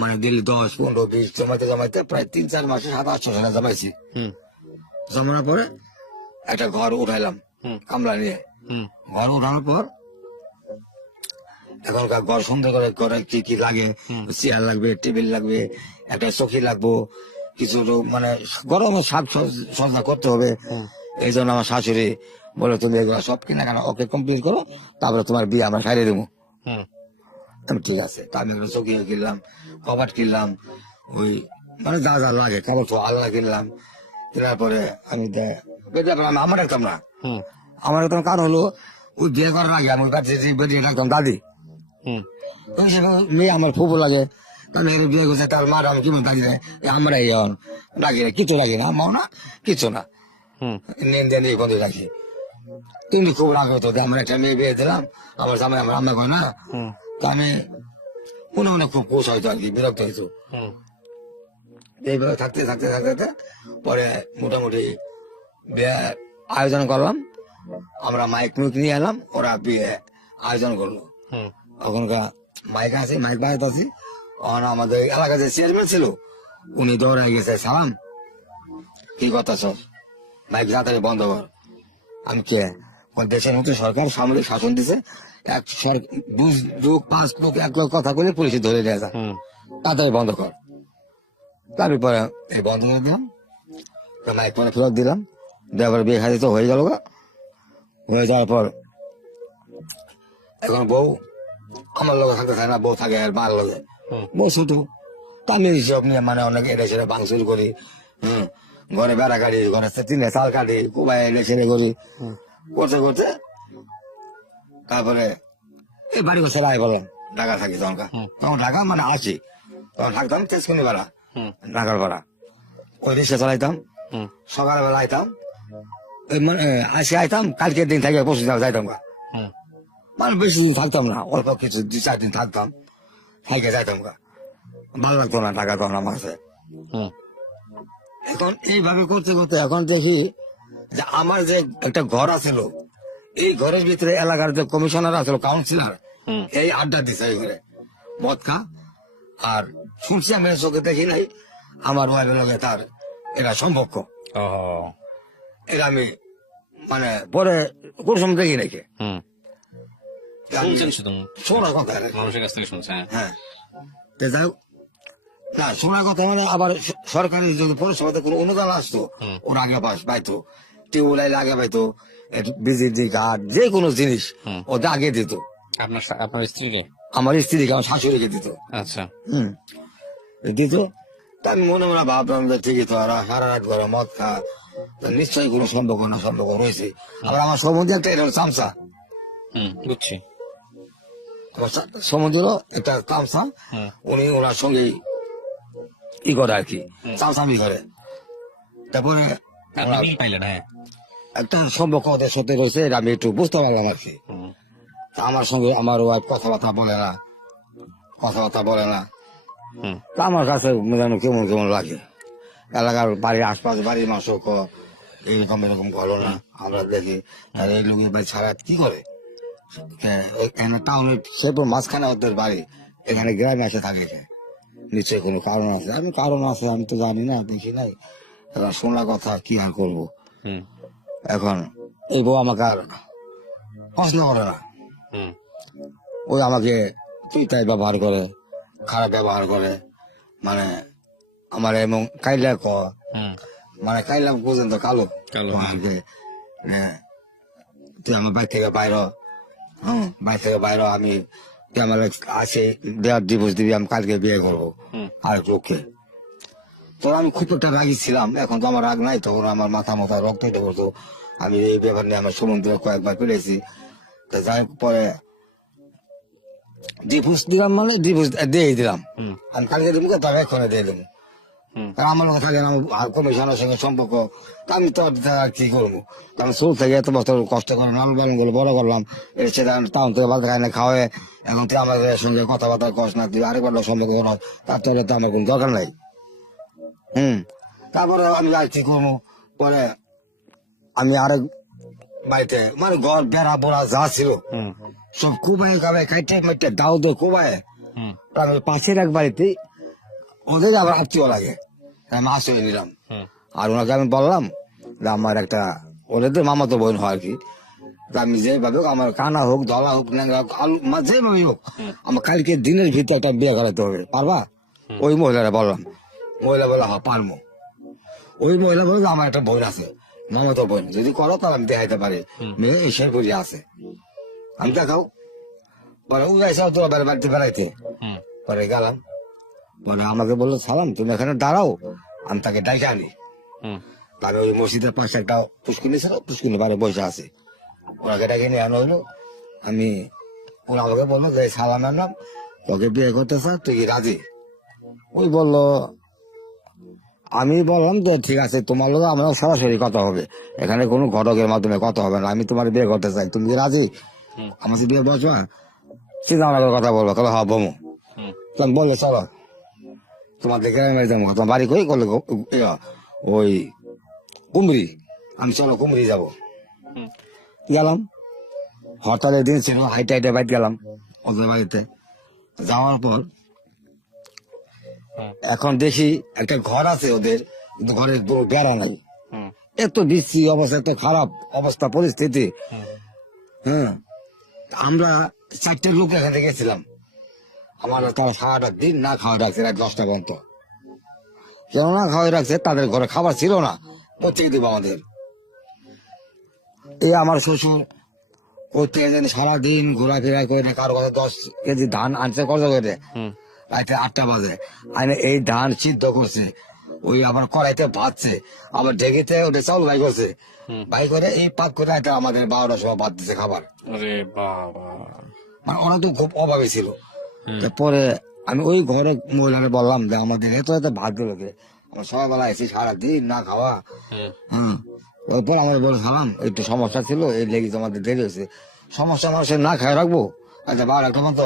মানে দিল্লি 10, 15, 20 জমাইতে প্রায় 3-4 মাসে 700-800 টাকা জমাইছি। জমানোর পরে একটা ঘর উঠাইলাম কামলা নিয়ে। ঘর উঠানোর পর এখনকার ঘর সুন্দর করে করে কি কি লাগে, চেয়ার লাগবে, টেবিল লাগবে, একটা চৌকি লাগবো, কিছু মানে গরমে শাক সজ্জা করতে হবে। এই জন্য আমার শাশুড়ি বলে তুমি এগুলো সব কেনাকাটা ওকে কমপ্লিট করো, তারপরে তোমার বিয়ে আমরা সারিয়ে দেবো। ঠিক আছে, তা আমি একটা চৌকি কিনলাম, কবাট কিনলাম, ওই মানে যা যা লাগে কাপড় আলনা কিনলাম। কেনার পরে আমি আমার রাখতাম না, আমার রাখতাম কারণ হলো ওই বিয়ে করার আগে আমি বেরিয়ে রাখতাম দাদি, মেয়ে আমার ফুপু লাগে, কারণ বিয়ে করছে তার মা আমি কিমন ডাকি না, আমরা ডাকি না, কিছু ডাকি না, মাও না কিছু না, নিয়ে বন্ধু রাখি। তুমি খুব রাগ হতো আমার একটা মেয়ে বিয়ে দিলাম, আমার জামাই আমার আম্মা কয় না, তো আমি মনে মনে খুব খুশ হয়তো আর কি, বিরক্ত হইতো। এইভাবে থাকতে থাকতে থাকতে পরে মোটামুটি বিয়ে আয়োজন করলাম, আমরা মাইক মুইক নিয়ে এলাম, ওরা বিয়ে আয়োজন করলো। ওখানকার মাইক আছে, মাইক বাড়িতে আছি, আমাদের এলাকায় যে চেয়ারম্যান ছিল উনি দৌড়াই গেছে, সালাম কি কথা সব মাইক যাতায়াত বন্ধ কর। আমি কে দেশের মতো সরকার সামরিক শাসন দিছে, 2 লোক 5 লোক 1 লোক কথা বলে পুলিশে ধরে নিয়ে যায়, তাড়াতাড়ি বন্ধ কর। তারপরে এই বন্ধ করে দিলাম, মাইক মানে ফেরত দিলাম, দেওয়ার বিয়ে খাদি তো হয়ে গেল। হয়ে যাওয়ার পর এখন বউ আমার লোক থাকতে থাকে না, বউ থাকে আর মার লোকে, বউ শুধু আমি সব নিয়ে মানে অনেক এড়ে ছেড়ে ভাঙচুর করি, ঘরে বেড়া কাটি, ঘরে টিনে চাল কাটি, কুবাই এড়ে ছেড়ে করি, করতে করতে তারপরে এই বাড়ি ছেড়ে আয় বললাম ঢাকা থাকি তখন ঢাকা মানে আসি, তখন থাকতাম তেজকুনি বেলা, ঢাকার পাড়া। ওই রিক্সা চালাইতাম, সকালবেলা আইতাম, মানে আসি আইতাম, কালকের দিন থেকে পরশু দিন যাইতাম গা। মানে বেশি দিন থাকতাম না, অল্প কিছু 2-4 দিন থাকতাম, থাইকে যাইতাম গা। ভালো লাগতো না ঢাকা তখন আমার কাছে। এখন এইভাবে করতে করতে এখন দেখি যে আমার যে একটা ঘর আছিল, এই ঘরের ভিতরে এলাকার যে কমিশনার আছিল, কাউন্সিলর, এই আড্ডা দিছে এই ঘরে মদ খা। আর শুনছি আমি চোখে দেখি নাই, আমার ওয়াইফের লগে তার এরা সম্পর্ক, এটা আমি মানে পরে কোন সময় দেখি নাকি। শুনছেন শুধু শোনার কথা আর কি। মানুষের কাছ থেকে শুনছেন? হ্যাঁ, তো যাই হোক, না শোনার কথা মানে আবার সরকারি যদি পৌরসভাতে কোনো অনুদান আসতো, ওর আগে পাইতো, টিউবওয়েল আগে পাইতো, বিজেপি কার্ড, যে কোনো জিনিস ওদের আগে দিত। আপনার স্ত্রীকে? আমার স্ত্রীকে, আমার শাশুড়িকে দিত। আচ্ছা। দিত। তা আমি মনে মনে ভাবলাম যে ঠিকই তো, আর সারা রাত ঘরে মদ খা, তো নিশ্চয়ই কোনো সম্পর্ক রয়েছে। আবার আমার সম্বন্ধে একটা এটা হলো চামচা, বুঝছি। সমুদ্র একটা চামচা, উনি ওনার সঙ্গে ই করে আর কি, চামচামি করে। তারপরে আপনি পাইলেন? হ্যাঁ, একটা সম্পর্ক ওদের সাথে রয়েছে, এটা আমি একটু বুঝতে পারলাম আর কি। তা আমার সঙ্গে আমার ওয়াইফ কথাবার্তা বলে না। তা আমার কাছে যেন কেমন কেমন লাগে। এলাকার বাড়ির আশপাশ বাড়ির মানুষ এরকম ঘটনা আমরা দেখি। আর এই লোকের বাড়ি ছাড়া কি করে, এখানে টাউনের সেপুর মাঝখানে ওদের বাড়ি, এখানে গ্রামে এসে থাকে। নিশ্চয়ই কোনো কারণ আছে, আমি তো জানি না, দেখি নাই। এবার শোনা কথা কি আর করবো। এখন এই বউ আমাকে আর পছন্দ করে না, ওই আমাকে তুই তাই ব্যবহার করে, খারাপ ব্যবহার করে, মানে আমার এমন কাইলা মানে কাইলা পর্যন্ত কালো আমাকে, তুই আমার বাড়ি থেকে বাইর, আমি তুই আমার আছে দেওয়ার ডিভোর্স দিবি, আমি কালকে বিয়ে করবো আর লোককে। তো আমি খুব একটা রাগি ছিলাম, এখন তো আমার রাগ নাই, তখন আমার মাথা রক্ত উঠে পড়তো। আমি এই ব্যাপার নিয়ে আমার সমুদ্রে কয়েকবার পেরেছি। তো যাই হোক, পরে ডিভোর্স দিলাম, মানে ডিভোর্স দিয়ে দিলাম। আমি কালকে দিব, তার এক্ষণে দিয়ে দেবো। আমার কথা আমার কমিশনের সঙ্গে সম্পর্ক, আমি তো আর কি করবো। আমি শুরু থেকে এত বছর কষ্ট করে লাল পালন করে বড় করলাম, সেটা টাউন থেকে বালতে খাই না খাওয়ায়, এখন তুই আমাদের সঙ্গে কথাবার্তা কস না, তুই আরেকবার সম্পর্ক কর, তার তো আমার কোনো দরকার নাই। তারপরে আমি আর কি করবো, পরে আমি আরেক বাড়িতে, মানে ঘর বেড়া বোড়া যা ছিল সব কুবাই কাইটে মাইটে দাও কুবাই, আমি পাশের এক বাড়িতে, ওদের আবার আত্মীয় লাগে, আমি আশ্রয় নিলাম। আর ওনাকে আমি বললাম যে আমার একটা, ওদের তো মামা তো বোন হয় আর কি, আমি যেভাবে হোক, আমার কানা হোক, দলা হোক, ন্যাংরা হোক, আলু যেভাবে হোক, আমার কালকে দিনের ভিতরে একটা বিয়ে করাতে হবে, পারবা? ওই মহিলারা বললাম, মহিলা বলে হ্যাঁ পারবো। ওই মহিলা বলে আমার একটা বোন আছে, মামা তো বোন, যদি করো তাহলে আমি দেখাইতে পারি, মেয়ে এসে পুরি আছে, আমি দেখাও। পরে ও এসে তোর বাড়িতে বেড়াইতে, পরে গেলাম, পরে আমাকে বললো সালাম তুমি এখানে দাঁড়াও, আমি তাকে ডাইকে আনি। আমি ওই মসজিদের পাশে একটা পুষ্কুনি ছিল, পুষ্কুনি বাড়ি বসে আছে, ওনাকে ডাকে নিয়ে আনো হইলো। ওরা আমাকে বললো যে সালাম আনলাম, তোকে বিয়ে করতে স্যার, তুই কি রাজি? ওই বললো, আমি বললাম যে ঠিক আছে, তোমার লোক আমার সরাসরি কথা হবে, এখানে কোনো ঘটকের মাধ্যমে কথা হবে না, আমি তোমার বিয়ে করতে চাই, তুমি কি রাজি? আমার বিয়ে বসবা, চিন্তা আমার কথা বলবো, তাহলে হ্যাঁ বমু। তুমি বললে চলো তোমার দেখে তোমার বাড়ি কই করলে, ওই কুমড়ি, আমি চলো কুমড়ি যাবো। গেলাম, হরতালের দিন ছিল, হাইটে বাইট গেলাম ওদের বাড়িতে। যাওয়ার পর এখন দেখি একটা ঘর আছে ওদের, কিন্তু ঘরের বেড়া নাই, এত বিশ্রী অবস্থা, এত খারাপ অবস্থা পরিস্থিতি। আমরা 4টে লোক এখানে গেছিলাম, আমার তারা সারাটা দিন না খাওয়া রাখছে, রাত 10টা পর্যন্ত। কেন না খাওয়াই রাখছে, তাদের ঘরে খাবার ছিল না, প্রত্যেকে দিব আমাদের। এই আমার শ্বশুর প্রত্যেকে যেন সারাদিন ঘোরাফেরা করে, কারো কাছে 10 কেজি ধান আনছে কত করে, রাতে 8টা বাজে আইনে এই ধান সিদ্ধ করছে, ওই আবার কড়াইতে ভাজছে, আবার ঢেকেতে ওটা চাউল ভাই করছে, ভাই করে এই পাক করে রাতে আমাদের 12টার সময় ভাত দিচ্ছে খাবার। মানে ওরা তো খুব অভাবে ছিল, পরে আমি ওই ঘরে মহিলাকে বললাম যে আমাদের এত এত ভাত দিল কে, আমার সকালবেলা এসে সারাদিন না খাওয়া। ওরপর আমার বলে খালাম একটু সমস্যা ছিল, এই লেগে তোমাদের দেরি হয়েছে। সমস্যা মানুষের না খাই রাখবো? আচ্ছা বার একটা মতো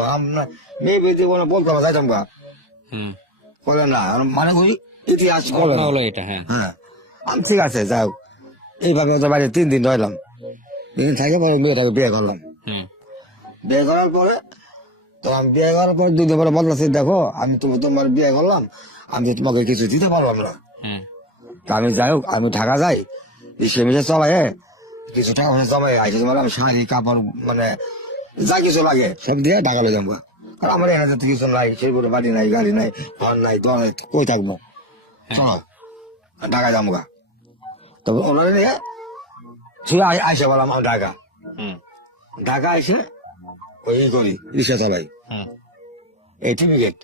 মেয়ে বেঁধে বলে বলতে হবে যাইতাম গা। বলে না, মানে ওই ইতিহাস বলে না। হলো এটা, হ্যাঁ। হ্যাঁ, আমি ঠিক আছে যাও। এইভাবে ওদের বাড়ি 3 দিন রইলাম। 3 দিন থাকে পরে মেয়েটাকে বিয়ে করলাম। বিয়ে করার পরে তো আমি বিয়ে করার পর 2 দিন পরে বলতেছি, দেখো আমি তোমার বিয়ে করলাম, আমি তো তোমাকে কিছু দিতে পারলাম না। তা আমি যাই হোক, আমি ঢাকা যাই, সে মিশে চলাই কিছু টাকা পয়সা জমাই আইসে, তোমার আমি শাড়ি কাপড় মানে যা কিছু লাগে সব দিয়ে ঢাকা লয়ে যাবো। আর আমার এখানে তো কিছু নাই, সেরকম বাড়ি নাই, গাড়ি নাই, ঘর নাই, দর নাই, কই থাকবো, চলো ঢাকা যাবো গা। তবে ওনারা নিয়ে শুধু আইসে বললাম ঢাকা। ঢাকা এসে ওই করি রিক্সা চালাই, এই টিভিগেট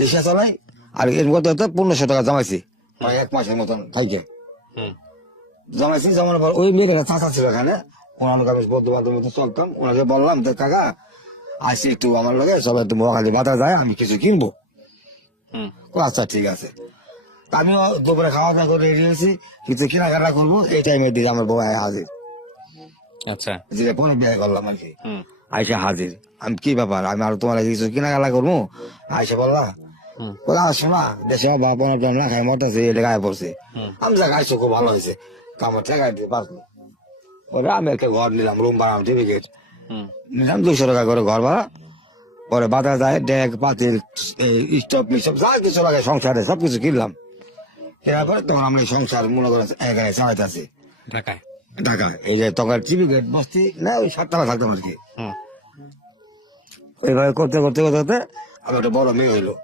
রিক্সা চালাই। আর এর মধ্যে 1500 টাকা জমাইছি, মানে 1 মাসের মতন থাইকে জমাইছি। জমানোর পর ওই মেয়েটা চাচা ছিল এখানে, ওনার লোক আমি বন্ধু বান্ধব মতো চলতাম। ওনাকে বললাম তো কাকা আসি একটু আমার লোকে, সবাই একটু মহাখালী বাজার যায়, আমি কিছু কিনবো। আচ্ছা ঠিক আছে। আমিও দুপুরে খাওয়া দাওয়া করে রেডি হয়েছি, কিছু কেনাকাটা করবো। এই টাইমে দিকে আমার বউ হাজির। আচ্ছা, যেটা পরে বিয়ে করলাম আর কি, আইসা হাজির। আমি কি ব্যাপার, আমি আর তোমার কিছু কেনাকাটা করবো? আইসা বললা শোনা দেশে বাবা পনেরো না খাই মরতেছে, এটা গায়ে পড়ছে। আমি যা গাইছো খুব ভালো হয়েছে, তো আমার ঠেকাই দিতে পারবো। ওরা আমি একটা ঘর নিলাম, রুম ভাড়া টিভিগেট নিলাম 200 টাকা করে ঘর ভাড়া। পরে বাজার যায়, ডেক পাতিল স্টোভ মিস্টোভ যা কিছু লাগে সংসারে সবকিছু কিনলাম। কেনার পরে তখন আমরা সংসার মনে করেন এখানে চালাইতেছি ঢাকায়। ঢাকা। এই যে তখন টিভিগেট বস্তি না, ওই 7 টাকা থাকতাম আর কি। ওইভাবে করতে করতে করতে করতে আমার একটা বড় মেয়ে হইলো,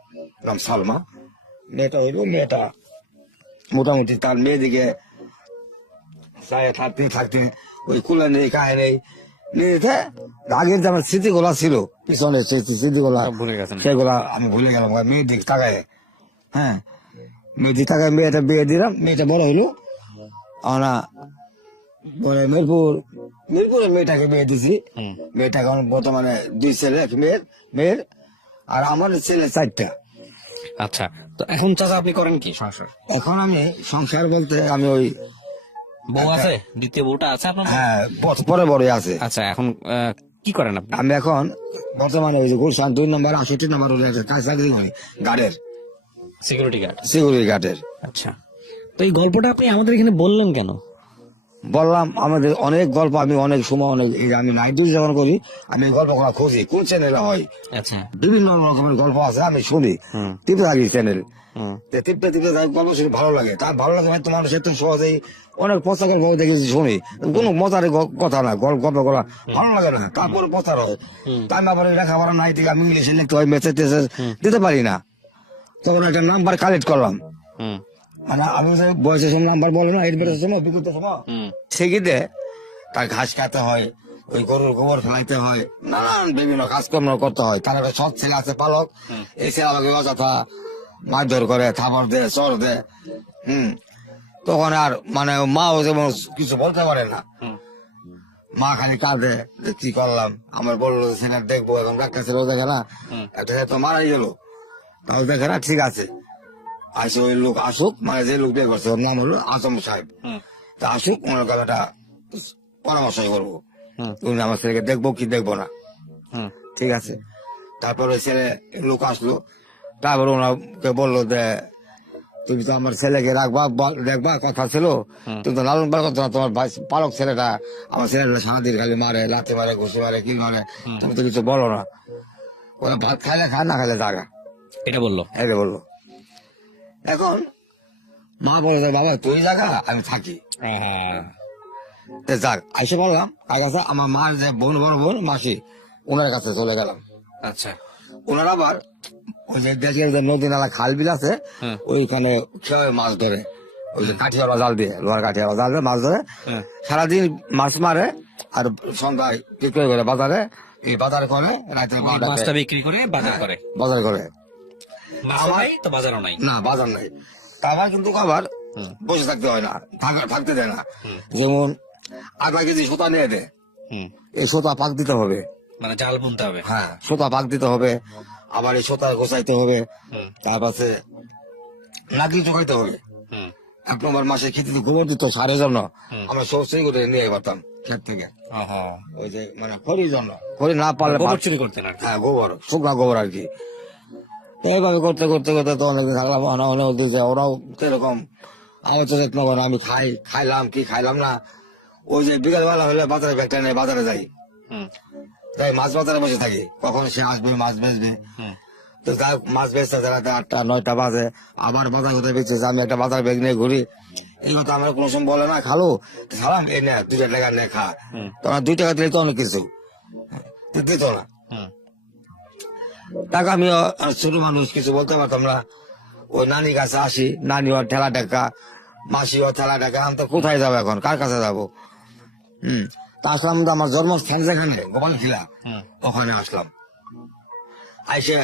নাম সালমা। মেয়েটা হইলো, মেয়েটা মোটামুটি তার মেয়েদিকে থাকতে থাকতে ওই কুলে নেই কাহে নেই নিতে আগের যে আমার স্মৃতিগুলা ছিল পিছনে, সেই স্মৃতিগুলা ভুলে গেছেন? সেগুলা আমি ভুলে গেলাম। মেয়ের দিক তাকায়, হ্যাঁ মেয়ের দিক তাকায় মেয়েটা বিয়ে দিলাম। মেয়েটা বড় হইলো, আমরা পরে মিরপুরে মেয়েটাকে বিয়ে দিছি। মেয়েটাকে এখন বর্তমানে 2 ছেলে, 1 মেয়ের আর আমার ছেলে 4টা। আচ্ছা, তো এখন চাচা আপনি করেন কি সংসার? এখন আমি সংসার বলতে আমি ওই বউ আছে, দ্বিতীয় বউটা আছে আপনার? হ্যাঁ পরে বড় আছে। আচ্ছা, এখন কি করেন আপনি? আমি এখন বর্তমানে ওই যে গুলশান 2 নম্বর 68 নম্বর কাজ চাকরি করি, গার্ডের, সিকিউরিটি গার্ড। সিকিউরিটি গার্ডের। আচ্ছা, তো এই গল্পটা আপনি আমাদের এখানে বললেন কেন? বললাম আমাদের অনেক গল্প, আমি অনেক সময় অনেক আমি নাইট ডিউটি যখন করি আমি এই গল্পগুলো খুঁজি কোন চ্যানেলে হয়। আচ্ছা, বিভিন্ন রকমের গল্প আছে, আমি শুনি টিপে থাকি চ্যানেল। টিপতে টিপতে গল্প শুনি, ভালো লাগে। তার ভালো লাগে মানে তোমার সে তো সহজেই অনেক পচা গল্প দেখেছি, শুনি কোনো মজার কথা না, গল্প করা ভালো লাগে না, তারপরে প্রচার হয়। তাই আবার লেখাপড়া নাই দিকে আমি ইংলিশে লিখতে হয়, মেসেজ টেসেজ দিতে পারি না। তখন একটা নাম্বার কালেক্ট করলাম, মানে আমি যে বয়সের সময় নাম্বার বলে না, 8 বছরের সময় অভিজ্ঞতার সময় সেগিতে তার ঘাস খাতে হয়, ওই গরুর গোবর ফেলাইতে হয়, নানান বিভিন্ন কাজকর্ম করতে হয়। তার একটা সৎ ছেলে আছে পালক, এই ছেলে আমাকে অযথা মারধর করে, থাপড় দে, চর দে। তখন আর মানে মাও যেমন কিছু বলতে পারে না, মা খালি কাঁদে যে কি করলাম। আমার বললো ছেলে দেখবো, এখন ডাক্তার ছেলেও দেখে না, একটা ছেলে তো মারাই গেল, তাও দেখে না, ঠিক আছে আসে ওই লোক আসুক, মানে যে লোক বিয়ে করছে ওর নাম হলো আজম সাহেব, তা আসুক, ওনার কাছে একটা পরামর্শ করবো, উনি আমার ছেলেকে দেখবো কি দেখবো না। ঠিক আছে, তারপর ওই ছেলে লোক আসলো, তারপর ওনাকে বললো যে তুমি তো আমার ছেলেকে রাখবা, দেখবা, কথা ছিল, তুমি তো লালন পালন করতো না, তোমার ভাই পালক ছেলেটা আমার ছেলেটা সারাদিন খালি মারে, লাথি মারে, ঘুষি মারে, কি মারে, তুমি তো কিছু বলো না। ওরা ভাত খাইলে খায়, না খাইলে জাগা, এটা বললো? এটা বললো। এখন মা বলে বাবা তুই জায়গা, আমি থাকি, যাক আইসে বললাম তার কাছে। আমার মার যে বোন, বড় বোন মাসি, ওনার কাছে চলে গেলাম। আচ্ছা, ওনার আবার ওই যে দেশের যে নদী নালা খাল বিল আছে, ওইখানে খেয়ে মাছ ধরে, ওই যে কাঠিওয়ালা জাল দিয়ে, লোহার কাঠিওয়ালা জাল দিয়ে মাছ ধরে, সারাদিন মাছ মারে। আর সন্ধ্যায় বিক্রি করে বাজারে, এই বাজার করে রাতে মাছটা বিক্রি করে বাজার করে, বাজার করে। তো বাজারও নাই, না বাজার নাই। তা আবার কিন্তু আবার বসে থাকতে হয় না, থাকতে দেয় না। যেমন 1/2 কেজি সুতা নিয়ে দে, এই সুতা পাক দিতে হবে, মানে জাল বুনতে হবে। হ্যাঁ সুতা পাক দিতে হবে। আবার এই সোতার গোছাইতে হবে, হুম, তারপরে নাকি চোখাইতে হবে। হুম, 1 নম্বর মাসে খেতে গোবর দিত সারের জন্য, হুম। আমরা সবচেয়ে করে নিয়ে পারতাম ক্ষেত থেকে, আহা। ওই যে মানে খড়ির জন্য, খড়ি না পারলে গোবর চুরি করতেন আর কি। হ্যাঁ গোবর, শুকনা গোবর আর কি। তো এইভাবে করতে করতে করতে তো অনেকদিন থাকলাম, অনেক দিয়েছে ওরাও এরকম। আমার তো যত্ন করে, আমি খাইলাম কি খাইলাম না, ওই যে বিকালবেলা হলে বাজারে ব্যাগটা নিয়ে বাজারে যাই, হুম, তাই মাছ বাজারে বসে থাকি, কখন সে আসবে মাছ বেচবে। হুম, তো যাই হোক, মাছ বেচতে রাতে 8টা 9টা বাজে, আবার বাজার করতে বেচছে, আমি একটা বাজার ব্যাগ নিয়ে ঘুরি। এই কথা আমরা কোনো সময় বলে না, খালো সালাম এই নে 2 টাকা নে খা, হুম, তোমার 2 টাকা দিলে তো অনেক কিছু, তো দিত না হুম, টাকা। আমি ছোট মানুষ, কিছু বলতে পারতাম না। ওই নানি কাছে আসি, নানি ওর ঠেলা টাকা, মাসি ওর ঠেলা টাকা, আমি তো কোথায় যাবো এখন, কার কাছে যাবো। তা আসলাম তো আমার জন্মস্থান যেখানে গোপাল খিলা, হুম, ওখানে আসলাম। আইসে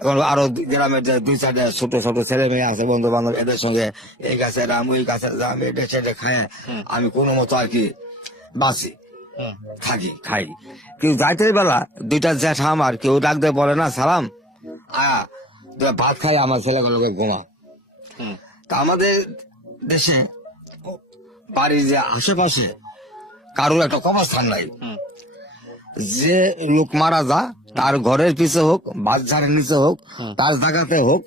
এখন আরো গ্রামের যে 2-4টা ছোট ছোট ছেলে মেয়ে আছে, বন্ধু বান্ধব, এদের সঙ্গে এই গাছে রাম ওই গাছে রাম, এটা সেটা খায় আমি কোনো মতো আর কি বাঁচি, হুম, খাই। কেউ যাইতে বেলা 2টা জ্যাঠা আমার কেউ ডাক দিয়ে বলে না সালাম আয়া, তোরা ভাত খাই, আমার ছেলেগুলোকে ঘুমা। হুম, তা আমাদের দেশে বাড়ির যে আশেপাশে কারোর একটা কবরস্থান নাই। হুম, যে লোক মারা যা, তার ঘরের পিছে হোক, বাচ্চারের নিচে হোক, হুম। তার জায়গাতে হোক,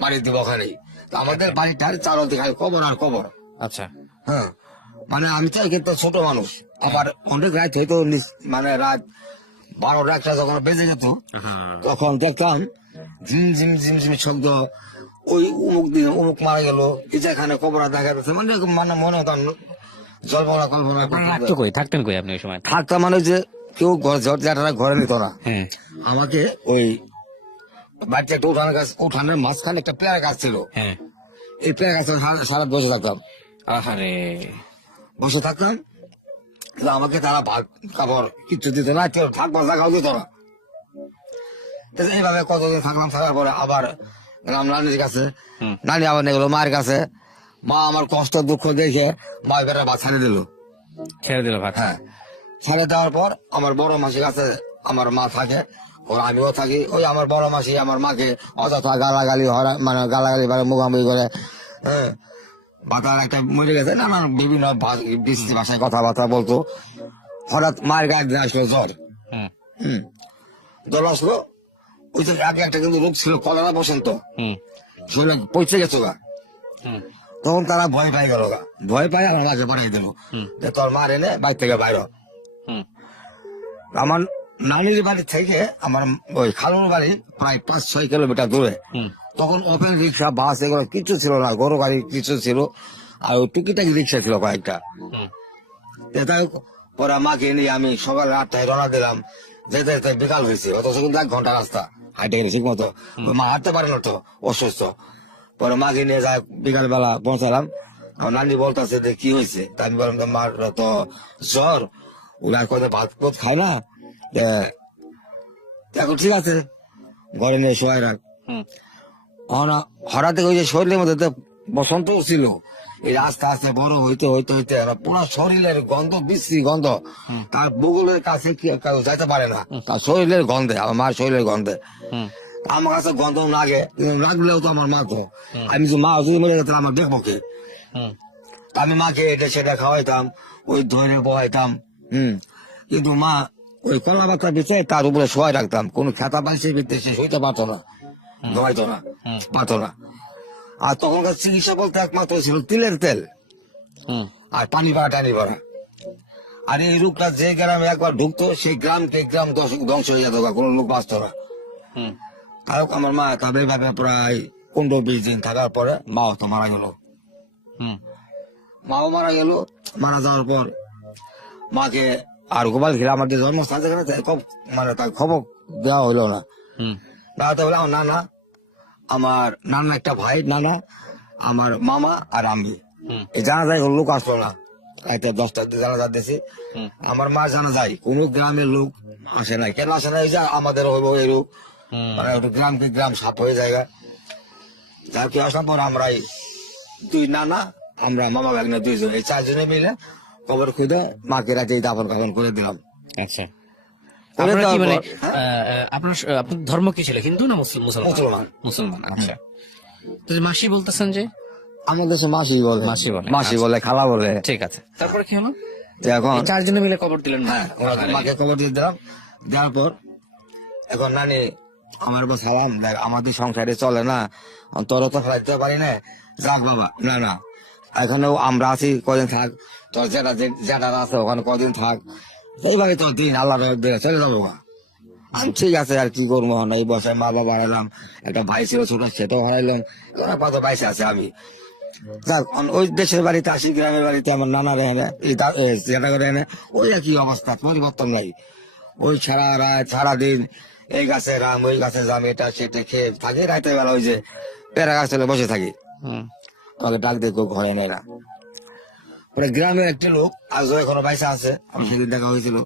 বাড়ি দিব ওখানেই। তো আমাদের বাড়িটার চারদিকে কবর আর কবর। আচ্ছা। হ্যাঁ, মানে আমি তো কিন্তু ছোট মানুষ, আবার অনেক রাত হইতো, মানে রাত 12টা 1টা যখন বেজে যেত, হ্যাঁ। তখন দেখতাম ঝিম ঝিম ঝিম ঝিম শব্দ, ওই উমুক দিন উমুক মারা গেল, এই যেখানে কবর দেখা যাচ্ছে, মানে মানে মনে হতাম জল্পনা কল্পনা রাখতো কই, থাকতেন কই আপনি ওই সময়? থাকতাম। মানে যে কেউ জ্যাঠারা ঘরে নিত না, হ্যাঁ, আমাকে ওই বাড়িতে একটা উঠানের মাঝখানে একটা পেয়ারা গাছ ছিল, হ্যাঁ। এই পেয়ারা গাছে সারা বসে থাকতাম, আহারে। বসে থাকতাম। তো আমাকে তারা ভাত কাপড় কিচ্ছু দিত না, কেউ থাকবার জায়গাও দিত না। তো এইভাবে কতদিন থাকলাম, থাকার পরে আবার গেলাম নানির কাছে, হুম। নানি আবার নিয়ে গেলো মায়ের কাছে। মা আমার কষ্ট দুঃখ দেখে মা এবারে ভাত ছাড়ে দিল। ছেড়ে দিল ভাত। হ্যাঁ, ছাড়ে দেওয়ার পর আমার বড় মাসির কাছে আমার মা থাকে, ওর আমিও থাকি। ওই আমার বড় মাসি আমার মাকে অযথা গালাগালি মানে গালাগালি মুখামুখি করে। হ্যাঁ, বাতার একটা মরে গেছে, নানান বিভিন্ন বিশ্রী ভাষায় কথাবার্তা বলতো। হঠাৎ মায়ের গায়ে একদিন আসলো জ্বর। হুম, জ্বর আসলো, ওই যে আগে একটা কিন্তু রোগ ছিল কলেরা বসন্ত, হুম, শরীরে পৌঁছে গেছো গা। হুম, তখন তারা ভয় পাই গেল গা, ভয় পাই আমার মাকে পাঠিয়ে দিল হুম, যে তোর মার এনে বাইর থেকে বাইর হ। হুম, আমার নানির বাড়ি থেকে আমার ওই খালুর বাড়ি প্রায় 5-6 কিলোমিটার দূরে। হুম, তখন ওপেন রিক্সা বাস এগুলো কিছু ছিল না, গরু গাড়ি কিছু ছিল, আর ওই টুকিটাকি রিক্সা ছিল কয়েকটা। হুম, তাই পরে মাকে নিয়ে আমি সকাল 8টায় রওনা দিলাম, যেতে যেতে বিকাল হয়েছে, অথচ কিন্তু 1 ঘন্টা রাস্তা হাঁটে গেলে ঠিক মতো। মা হাঁটতে পারে না তো, অসুস্থ। পরে মাকে নিয়ে যায়, বিকাল বেলা পৌঁছালাম। আমার নানি বলতেছে যে কি হয়েছে, তা আমি বললাম তো মার তো জ্বর, ওরা কোথায় ভাত পোত খায় না, এখন ঠিক আছে ঘরে নিয়ে শোয়াই রাখ। হুম, হঠাৎ ওই যে শরীরের মধ্যে তো বসন্ত ছিল, এই আস্তে আস্তে বড় হইতে হইতে হইতে পুরো শরীরের গন্ধ, বিশ্রী গন্ধ, তার বগলের কাছে কি কেউ যাইতে পারে না, তার শরীরের গন্ধে, আমার মার শরীরের গন্ধে। হুম, আমার কাছে গন্ধ লাগে, কিন্তু লাগলেও তো আমার মা তো, আমি যে মা যদি মরে গেছে আমার দেখবো কি। হুম, তা আমি মাকে এটা সেটা খাওয়াইতাম, ওই ধরে বহাইতাম। কিন্তু মা ওই কলা পাতা বিছে তার উপরে শোয়াই রাখতাম, কোন খেতা পাইছে বিতে সে শুইতে পারতো না, ঘুমাইতো না, হুম, পারতো না। আর তখনকার চিকিৎসা বলতে একমাত্র ছিল তিলের তেল হুম, আর পানি ভরা টানি ভরা। আর এই রোগটা যে গ্রামে একবার ঢুকতো, সেই গ্রামকে গ্রাম ধ্বংস হয়ে যেত, কোনো লোক বাঁচত না। হুম, তাই হোক, আমার মা তাদের ভাবে প্রায় 15-20 দিন থাকার পরে মাও তো মারা গেল। হুম, মাও মারা গেল। মারা যাওয়ার পর মাকে আর গোপাল ঘিরে আমাদের জন্মস্থান যেখানে মানে তার খবর দেওয়া হইলো না। হুম, দাঁড়াতে বলে আমার নানা, আমার নানা একটা ভাই, নানা আমার মামা আর আমি। হুম, এই জানা যায় লোক আসলো না, রাইতে 10টা জানা যা দিয়েছি। হুম, আমার মা জানা যায় কোন গ্রামের লোক আসে নাই, কেন আসে না, এই যে আমাদের হইব এই রোগ, হুম, মানে গ্রামকে গ্রাম সাপ হয়ে যায়। যা কি আসার পর আমরা 2 নানা, আমরা মামা ভাগ্নে 2 জন, এই 4 জনে মিলে কবর খুঁজে মাকে রাতে দাফন কাফন করে দিলাম। আচ্ছা। আপনারা কি দেওয়ার মানে পর, আপনার ধর্ম কি ছিল, হিন্দু না মুসলমান? মুসলমান। মুসলমান, আচ্ছা। তো মাসি বলতেছেন যে? আমাদের দেশে মাসি বলে, মাসি বলে, মাসি আচ্ছা। বলে, খালা বলে। ঠিক আছে, তারপরে কি হলো? তো এখন এই চারজনে মিলে কবর দিলেন মা? ওরা মাকে খবর দিয়ে দিলাম, দেওয়ার পর এখন নানি আমার উপর সালাম, দেখ আমাদের সংসারে চলে না, তোর তো ফেলাইতে পারি না, যাক বাবা, না না এখানেও আমরা আছি, কদিন থাক, তোর যেটা আছে ওখানে কদিন থাক, এইভাবে তোর দিন আল্লাহ দিয়ে চলে যাবো মা। আমি ঠিক আছে, আর কি করবো না, এই বসায় মা বাবা হারাইলাম, একটা ভাই ছিল ছোট, সেটাও হারাইলাম, এখন আপাতত বাইসে আছে আমি। যাক ওই দেশের বাড়িতে আসি, গ্রামের বাড়িতে আমার নানা রেহেনে যেটা করে এনে ওই একই অবস্থা, পরিবর্তন নাই। ওই সারা রাত সারাদিন এই গাছে রাম ওই গাছে জাম, এটা সেটা খেয়ে থাকি, রাতের বেলা ওই যে পেয়ারা গাছ তলে বসে থাকি, হুম, আমাকে ডাক দিয়ে কেউ ঘরে নেয় না। পরে গ্রামের একটি লোক আজও এখনো বাইসা আছে, আমি সেদিন দেখা হয়েছিল,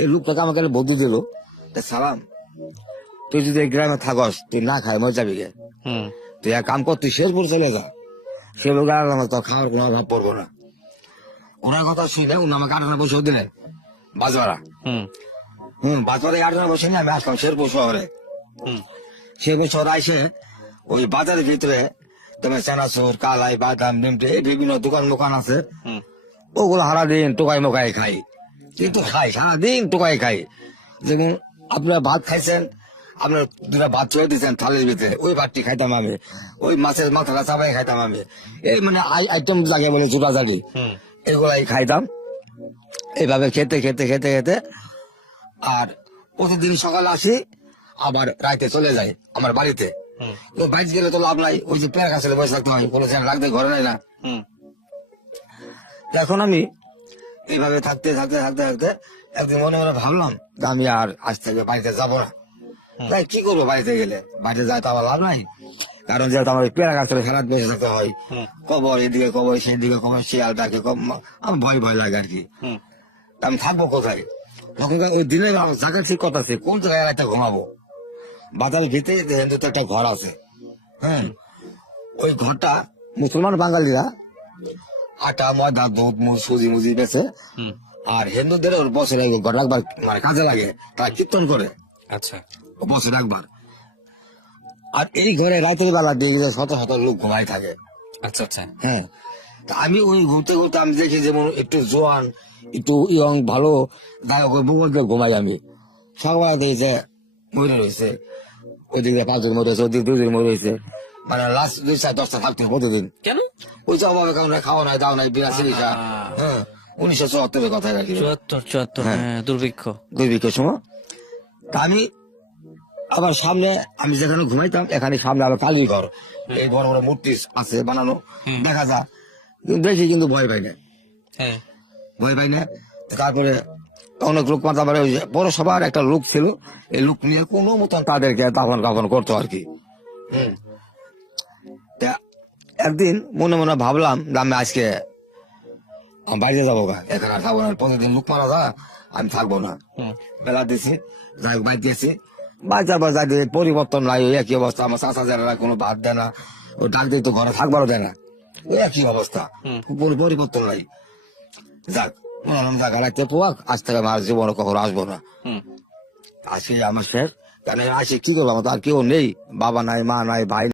এই লোকটাকে আমাকে বুদ্ধি দিল, সালাম তুই যদি এই গ্রামে থাকস, তুই না খাই মরে যাবি গে, হুম, তুই এক কাম কর, তুই শেরপুর চলে যা, সে লোক আর আমার তোর খাওয়ার কোনো অভাব পড়বো না। ওনার কথা শুনে উনি আমাকে 18 বছর দিলেন বাজওয়ারা। বাজারে 18 বছর নিয়ে আমি আসলাম শেরপুর শহরে। হুম, শেরপুর শহরে এসে ওই বাজারের ভিতরে তোমার চানাচুর, কালাই, বাদাম, নিমটে এই বিভিন্ন দোকান মোকান আছে, হুম, ওগুলো সারাদিন টোকাই মোকাই খাই, কিন্তু খাই সারাদিন টোকাই খাই। যেমন আপনারা ভাত খাইছেন, আপনার দুটা ভাত ছুঁয়ে দিচ্ছেন থালের ভিতরে, ওই ভাতটি খাইতাম আমি, ওই মাছের মাথাটা চাপাই খাইতাম আমি, এই মানে আইটেম লাগে বলে জুটাজাটি, হুম, এগুলাই খাইতাম। এইভাবে খেতে খেতে খেতে খেতে আর প্রতিদিন সকালে আসি, আবার রাতে চলে যাই আমার বাড়িতে। হুম, তো বাইরে গেলে তো লাভ নাই, ওই যে পেয়ার গাছে বসে থাকতে হয়, কোনো লাগতে ঘরে নাই না। হুম, তো এখন আমি এইভাবে থাকতে থাকতে থাকতে থাকতে একদিন মনে মনে ভাবলাম যে আমি আর আজ থেকে বাড়িতে যাবো না। তাই কি করবো, বাড়িতে গেলে বাড়িতে যায় তো আমার লাভ নাই, কারণ যেহেতু আমার পেয়ারা গাছ খেলার বসে থাকতে হয়, হুম, কবর এদিকে কবর সেদিকে কবর, শিয়াল ডাকে আমার ভয় ভয় লাগে আর কি। হুম, তা আমি থাকবো কোথায়? তখন ওই দিনের জায়গা ঠিক কথা আছে, কোন জায়গায় একটা ঘুমাবো। বাজারের ভিতরে হিন্দুতে একটা ঘর আছে, হ্যাঁ, ওই ঘরটা মুসলমান বাঙালিরা আটা ময়দা দুধ মুড় সুজি মুজি বেছে, হুম, আর হিন্দুদের ওর বছরে ঘর রাখবার মানে কাজে লাগে, তারা কীর্তন করে আচ্ছা, বছর একবার। আর এই ঘরে রাতের বেলা দেখি যে শত শত লোক ঘুমাই থাকে। আচ্ছা, আচ্ছা, হ্যাঁ, তা আমি ওই ঘুরতে ঘুরতে আমি দেখি যেমন একটু জোয়ান একটু ইয়ং ভালো গায়ক বউকে ঘুমাই আমি, সকাল দেখি যে মরে রয়েছে, ওইদিকে 5 জন মরে রয়েছে, ওইদিকে 2 জন মরে রয়েছে, মানে লাস্ট 2-4-10টা থাকতে প্রতিদিন। কেন? ওই যে অভাবে কারণে খাওয়া নাই দাওয়া নাই, বিনা চিকিৎসা। হ্যাঁ, 1974 কথা নাকি, 74, হ্যাঁ, দুর্ভিক্ষ। দুর্ভিক্ষের সময়। তা আমি আবার সামনে আমি যেখানে ঘুমাইতাম এখানে সামনে আলো কালীর ঘর, এই বড় বড় মূর্তি আছে বানানো, দেখা যায়, কিন্তু দেখি কিন্তু ভয় পাই না, হ্যাঁ, ভয় পাই না। তারপরে অনেক লোক তারপরে ওই যে পৌরসভার একটা লোক ছিল, এই লোক নিয়ে কোনো মতন তাদেরকে দাফন কাফন করতো আর কি। তা একদিন মনে মনে ভাবলাম যে আমি আজকে বাইরে যাবো গা, এখানে আর থাকবো না, প্রতিদিন লোক মারা যা, আমি থাকবো না। হুম, বেলা দিছি, যাই হোক বাইর দিয়েছি, বাইর যাবার যাই দিয়ে পরিবর্তন নাই, ওই একই অবস্থা। আমার চাচা যারা কোনো ভাত দেয় না, ও ডাক দিয়ে তো ঘরে থাকবারও দেয় না, ওই একই অবস্থা, কোনো পরিবর্তন নাই। যাক জায়গা রাখতে পোয়াক, আজ থেকে আমার জীবনে কখনো আসবো না, হুম, আসি আমার শেষ। কেন আসি কি করবো, আমার তো আর কেউ নেই, বাবা নাই মা নাই ভাই